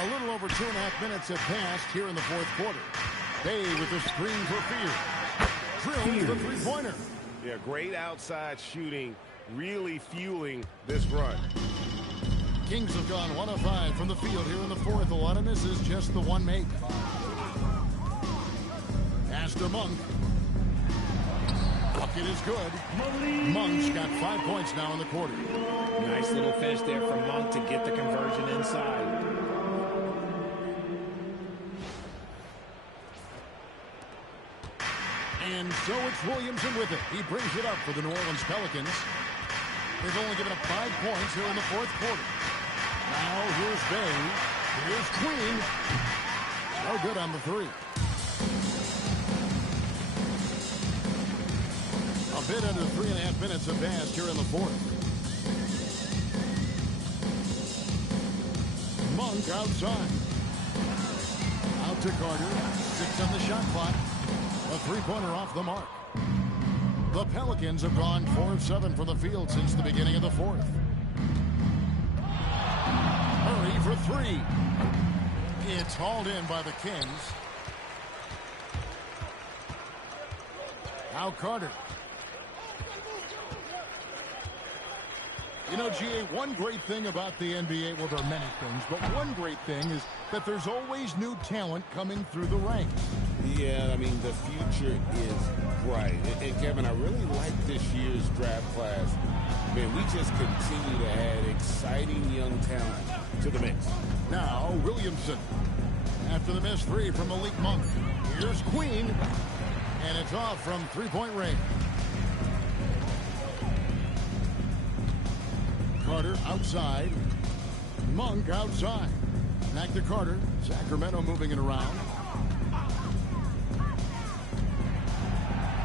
A little over 2.5 minutes have passed here in the fourth quarter. Bay with the screen for Fear. Drills the three-pointer. Yeah, great outside shooting, really fueling this run. Kings have gone 1 of 5 from the field here in the fourth. A lot of misses, just the one make. Pass to Monk. Bucket is good. Monk's got 5 points now in the quarter. Nice little finish there from Monk to get the conversion inside. And so it's Williamson with it. He brings it up for the New Orleans Pelicans. They've only given up 5 points here in the fourth quarter. Now here's Bay. Here's Queen. No good on the three. A bit under 3.5 minutes have passed here in the fourth. Monk outside. Out to Carter. 6 on the shot clock. A three-pointer off the mark. The Pelicans have gone 4 of 7 from the field since the beginning of the fourth. Murray for 3. It's hauled in by the Kings. Now Carter. You know, GA, one great thing about the NBA, well, there are many things, but one great thing is that there's always new talent coming through the ranks. Yeah, I mean, the future is bright. And Kevin, I really like this year's draft class. Man, we just continue to add exciting young talent to the mix. Now, Williamson. After the missed three from Malik Monk. Here's Queen. And it's off from three-point range. Carter outside. Monk outside. Back to Carter. Sacramento moving it around.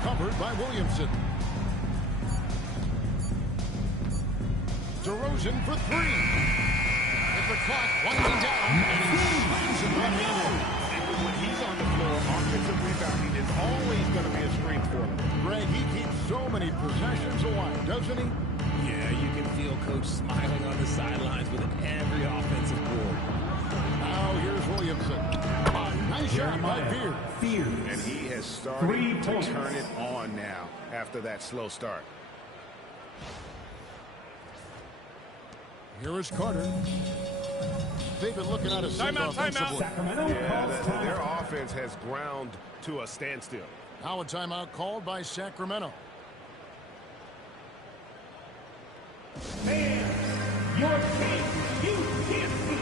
Covered by Williamson. DeRozan for three. With the clock winding down. And he slams it on the end. When he's on the floor, offensive rebounding is always going to be a strength for him. Greg, he keeps so many possessions alive, doesn't he? Yeah, you can feel Coach smiling on the sidelines with every offensive board. Now here's Williamson. Nice shot by Fear. And he has started to turn it on now after that slow start. Here is Carter. They've been looking at a offensively. Yeah, their offense has ground to a standstill. Now a timeout called by Sacramento. And your king, you can't beat.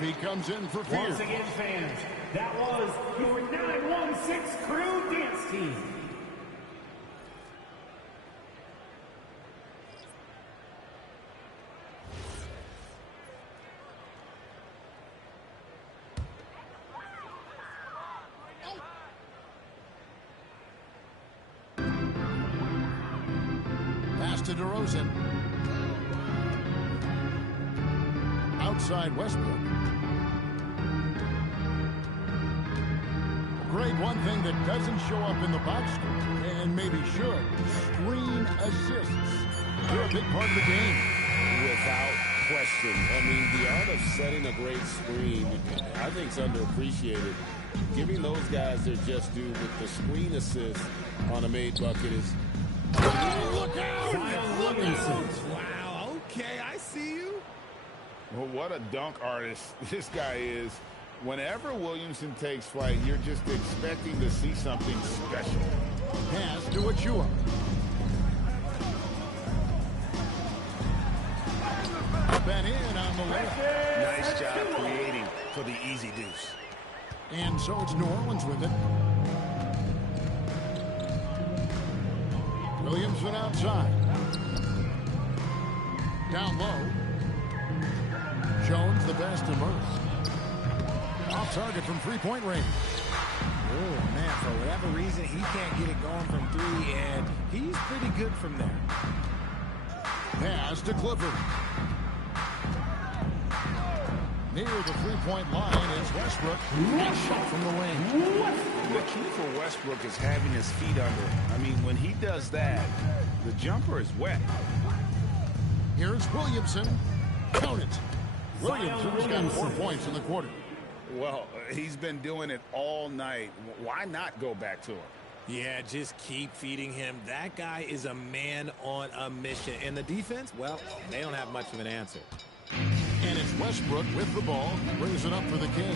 He comes in for Fear. Once again, fans, that was your 916 Crew Dance Team. Pass to DeRozan. Outside Westbrook. Greg, one thing that doesn't show up in the box score, and maybe should, screen assists. They're a big part of the game. Without question. I mean, the art of setting a great screen, I think, is underappreciated. Giving those guys their just due with the screen assist on a made bucket is... Look out! Look out! Wow, okay, I see you. Well, what a dunk artist this guy is. Whenever Williamson takes flight, you're just expecting to see something special. Pass to Achua. Ben in on the left. Nice job creating for the easy deuce. And so it's New Orleans with it. Williamson outside. Down low. Jones the best emerged. Off target from three-point range. Oh, man, for whatever reason, he can't get it going from three, and he's pretty good from there. Pass to Clifford. Near the three-point line is Westbrook. Nice shot from the wing. The key for Westbrook is having his feet under him. I mean, when he does that, the jumper is wet. Here's Williamson. Count it. Williamson's got 4 points in the quarter. Well, he's been doing it all night. Why not go back to him? Yeah, just keep feeding him. That guy is a man on a mission. And the defense, well, they don't have much of an answer. And it's Westbrook with the ball. Brings it up for the King.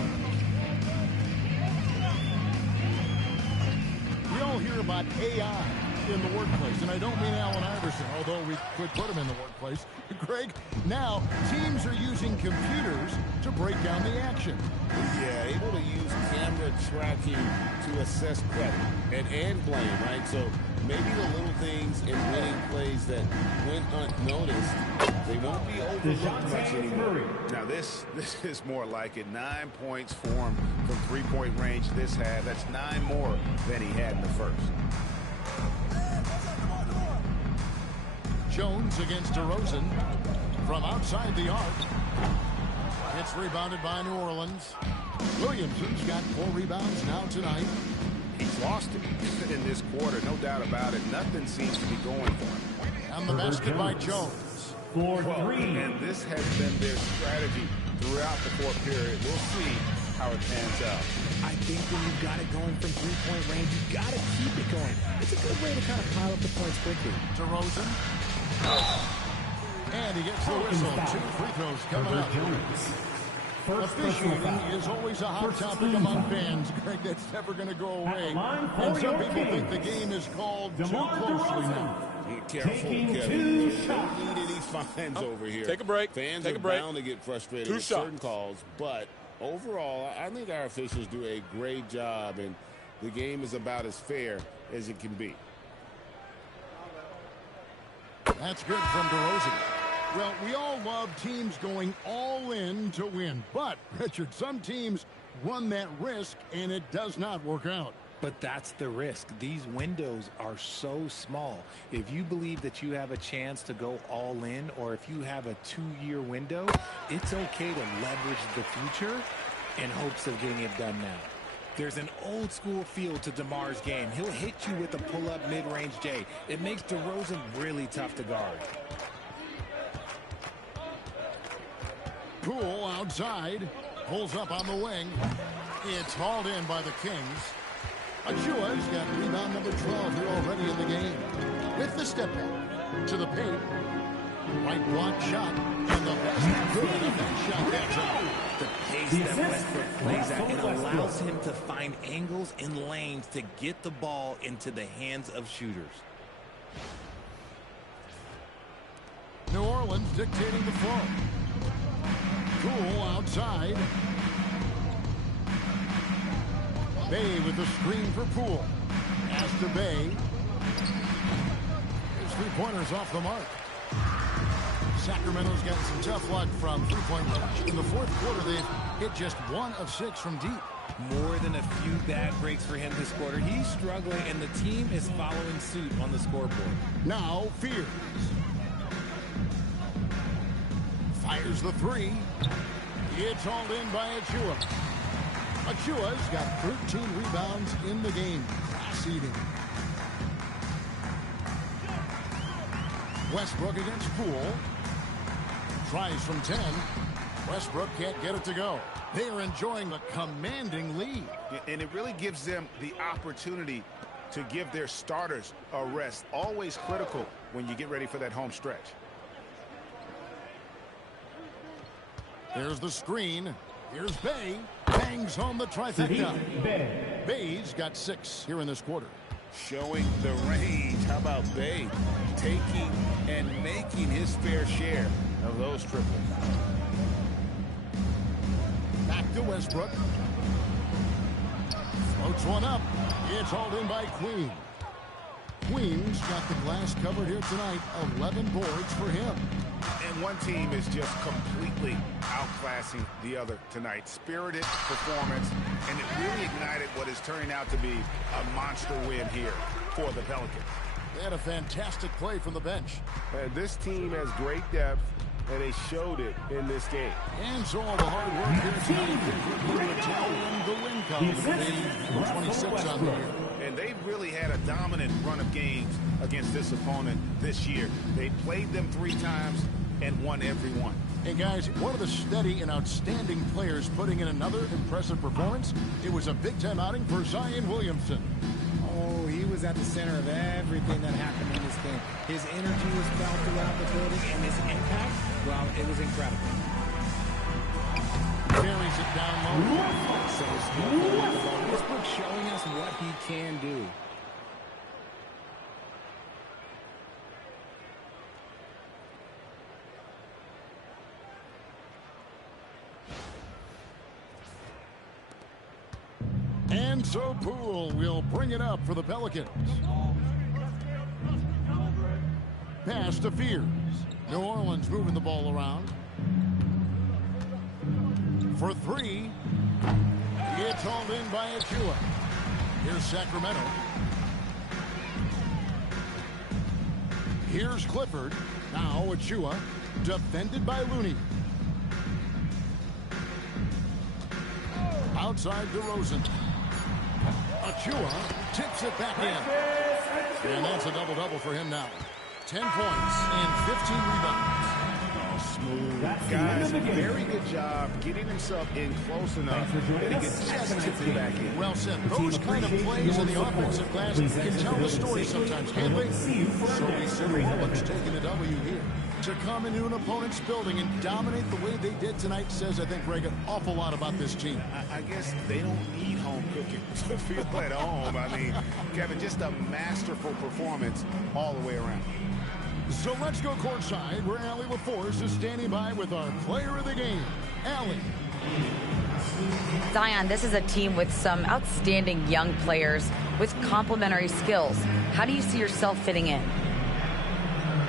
about AI in the workplace. And I don't mean Allen Iverson, although we could put him in the workplace. Greg, now teams are using computers to break down the action. Yeah, able to use camera tracking to assess credit and blame, right? So maybe the little things in winning plays that went unnoticed, they won't be overlooked much anymore. Now this is more like it. 9 points for him from three-point range this half. That's 9 more than he had in the first. Jones against DeRozan from outside the arc. It's rebounded by New Orleans. Williamson's got 4 rebounds now tonight. He's lost it in this quarter, no doubt about it. Nothing seems to be going for him. And the basket by Jones. And this has been their strategy throughout the fourth period. We'll see how it pans out. I think when you've got it going from three-point range, you've got to keep it going. It's a good way to kind of pile up the points quickly. DeRozan. And he gets the whistle. 2 free throws coming up. Officiating is always a hot topic among fans. Greg, that's never going to go away. And some people think the game is called too closely now. Careful, Kevin. Don't need any fines over here. Take a break. Fans Take are a break. bound to get frustrated 2 with shots. certain calls, but overall, I think our officials do a great job, and the game is about as fair as it can be. That's good from DeRozan. Well, we all love teams going all in to win. But, Richard, some teams run that risk, and it does not work out. But that's the risk. These windows are so small. If you believe that you have a chance to go all in, or if you have a 2-year window, it's okay to leverage the future in hopes of getting it done now. There's an old school feel to DeMar's game. He'll hit you with a pull-up mid-range J. It makes DeRozan really tough to guard. Poole outside. Pulls up on the wing. It's hauled in by the Kings. Achua's got rebound number 12 here already in the game. With the step back to the paint. Right block shot. And the best good of that shot gets out. The pace that Westbrook plays at, it allows him to find angles and lanes to get the ball into the hands of shooters. New Orleans dictating the flow. Poole outside. Bay with the screen for Poole. Pass to Bay. His three-pointers off the mark. Sacramento's gotten some tough luck from three-point range. In the fourth quarter, they've hit just 1 of 6 from deep. More than a few bad breaks for him this quarter. He's struggling, and the team is following suit on the scoreboard. Now, Fears. Fires the 3. It's hauled in by Achua. Achua's got 13 rebounds in the game. Class-eating. Westbrook against Poole. Tries from 10. Westbrook can't get it to go. They are enjoying a commanding lead. And it really gives them the opportunity to give their starters a rest. Always critical when you get ready for that home stretch. There's the screen. Here's Bay. Bangs home the trifecta. Bay's got 6 here in this quarter. Showing the range. How about Bay taking and making his fair share of those triples? Back to Westbrook. Floats one up. It's hauled in by Queen. Queen's got the glass covered here tonight. 11 boards for him. And one team is just completely outclassing the other tonight. Spirited performance, and it really ignited what is turning out to be a monster win here for the Pelicans. They had a fantastic play from the bench. This team has great depth, and they showed it in this game. And so all the hard work here tonight to tally in the win column. 26 on the year. And they've really had a dominant run of games against this opponent this year. They played them 3 times and won every one. Hey guys, one of the steady and outstanding players putting in another impressive performance. It was a big-time outing for Zion Williamson. Oh, he was at the center of everything that happened in this game. His energy was felt throughout the building, and his impact, well, it was incredible. Carries it down low. So Westbrook showing us what he can do. And so Poole will bring it up for the Pelicans. Pass to Fears. New Orleans moving the ball around. For three. It's hauled in by Achua. Here's Sacramento. Here's Clifford. Now Achua. Defended by Looney. Outside DeRozan. Achua tips it back in. And that's a double-double for him now. 10 points and 15 rebounds. Oh, smooth. Guys, very good job getting himself in close enough that he gets just tipped it back in. Well said. Those kind of plays in the offensive glass can tell the story sometimes, can't they? So we see the Hornets taking a W here. To come into an opponent's building and dominate the way they did tonight says, I think, Greg, an awful lot about this team. I guess they don't need home cooking to feel at home. I mean, Kevin, just a masterful performance all the way around. So let's go courtside where Allie LaForce is standing by with our player of the game, Allie. Zion, this is a team with some outstanding young players with complementary skills. How do you see yourself fitting in?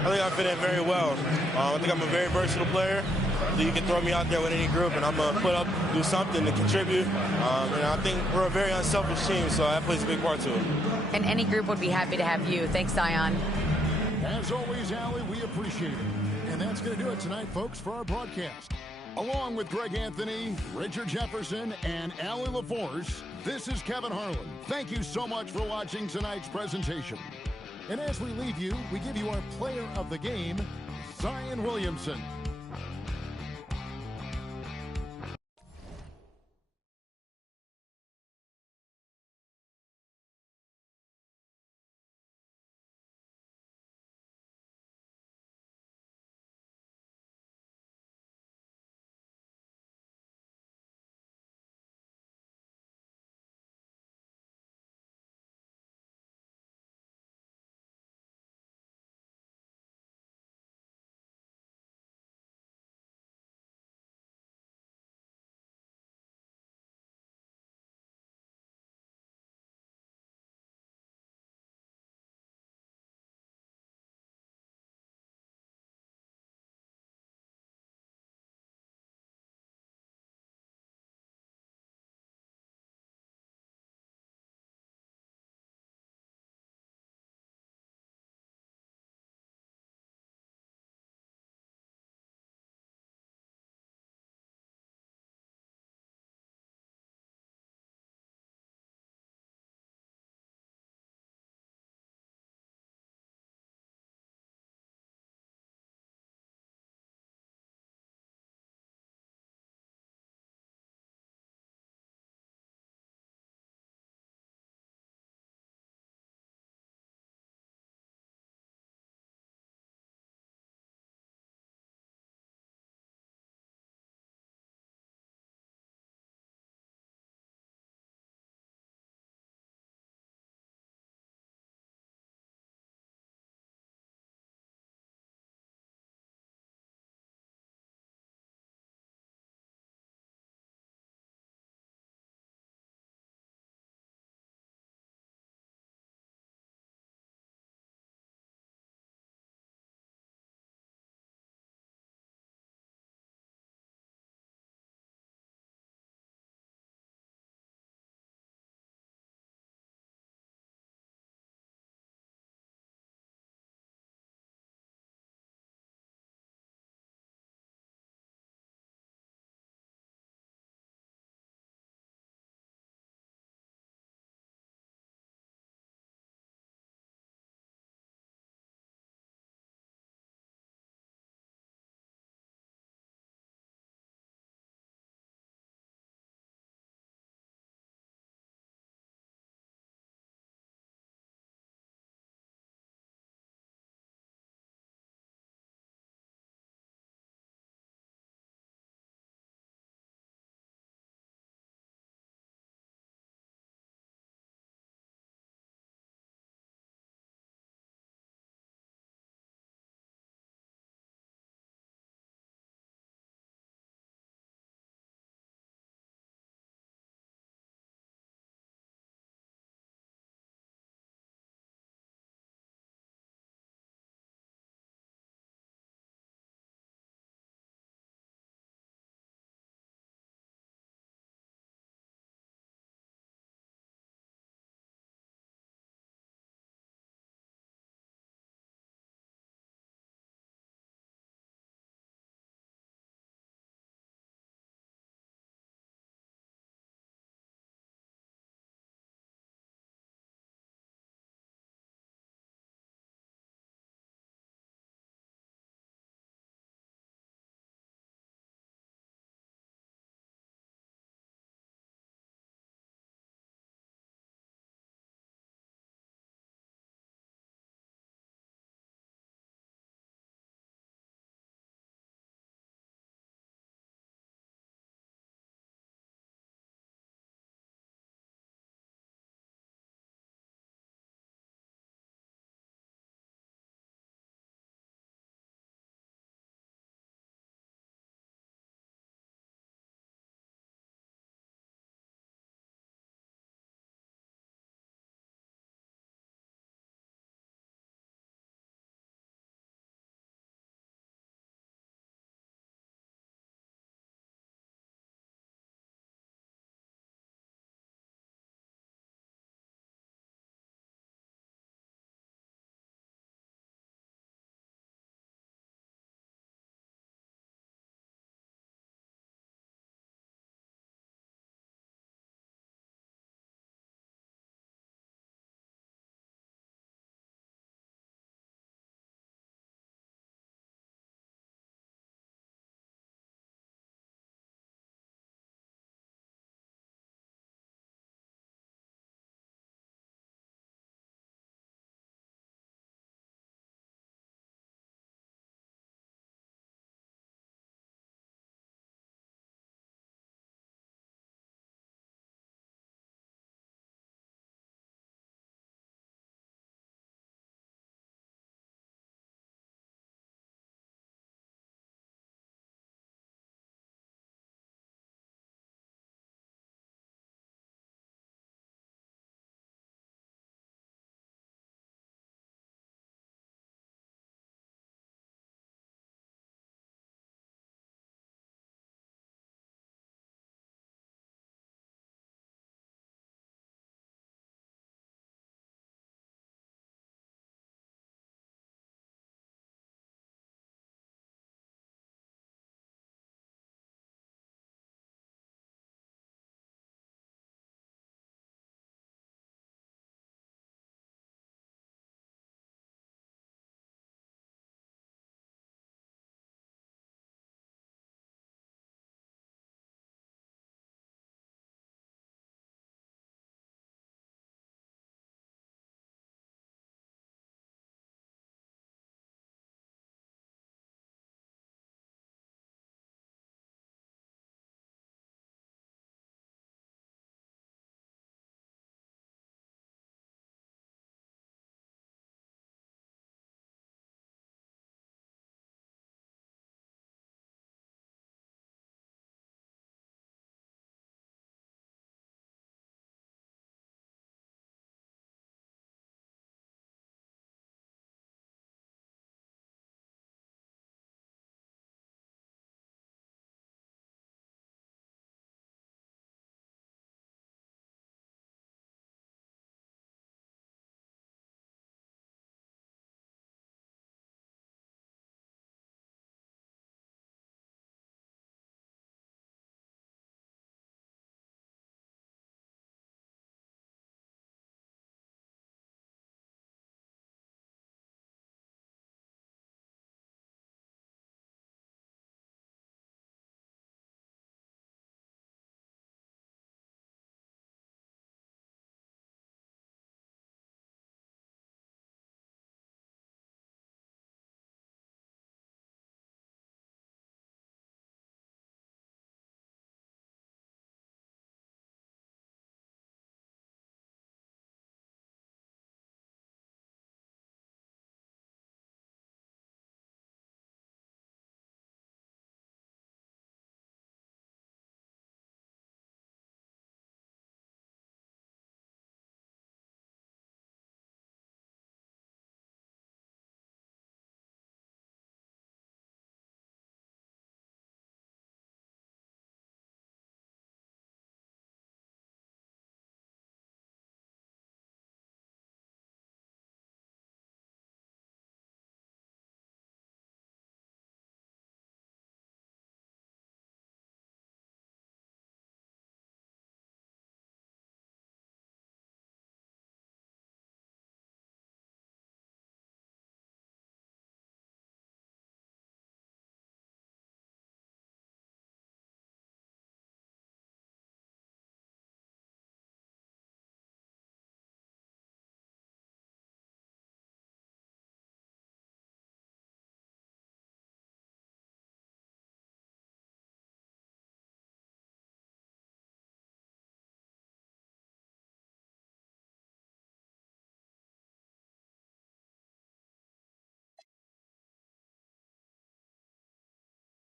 I think I fit in very well. I think I'm a very versatile player. So you can throw me out there with any group, and I'm going to put up, do something to contribute. And I think we're a very unselfish team, so that plays a big part to it. And any group would be happy to have you. Thanks, Zion. As always, Allie, we appreciate it. And that's going to do it tonight, folks, for our broadcast. Along with Greg Anthony, Richard Jefferson, and Allie LaForce, this is Kevin Harlan. Thank you so much for watching tonight's presentation. And as we leave you, we give you our player of the game, Zion Williamson.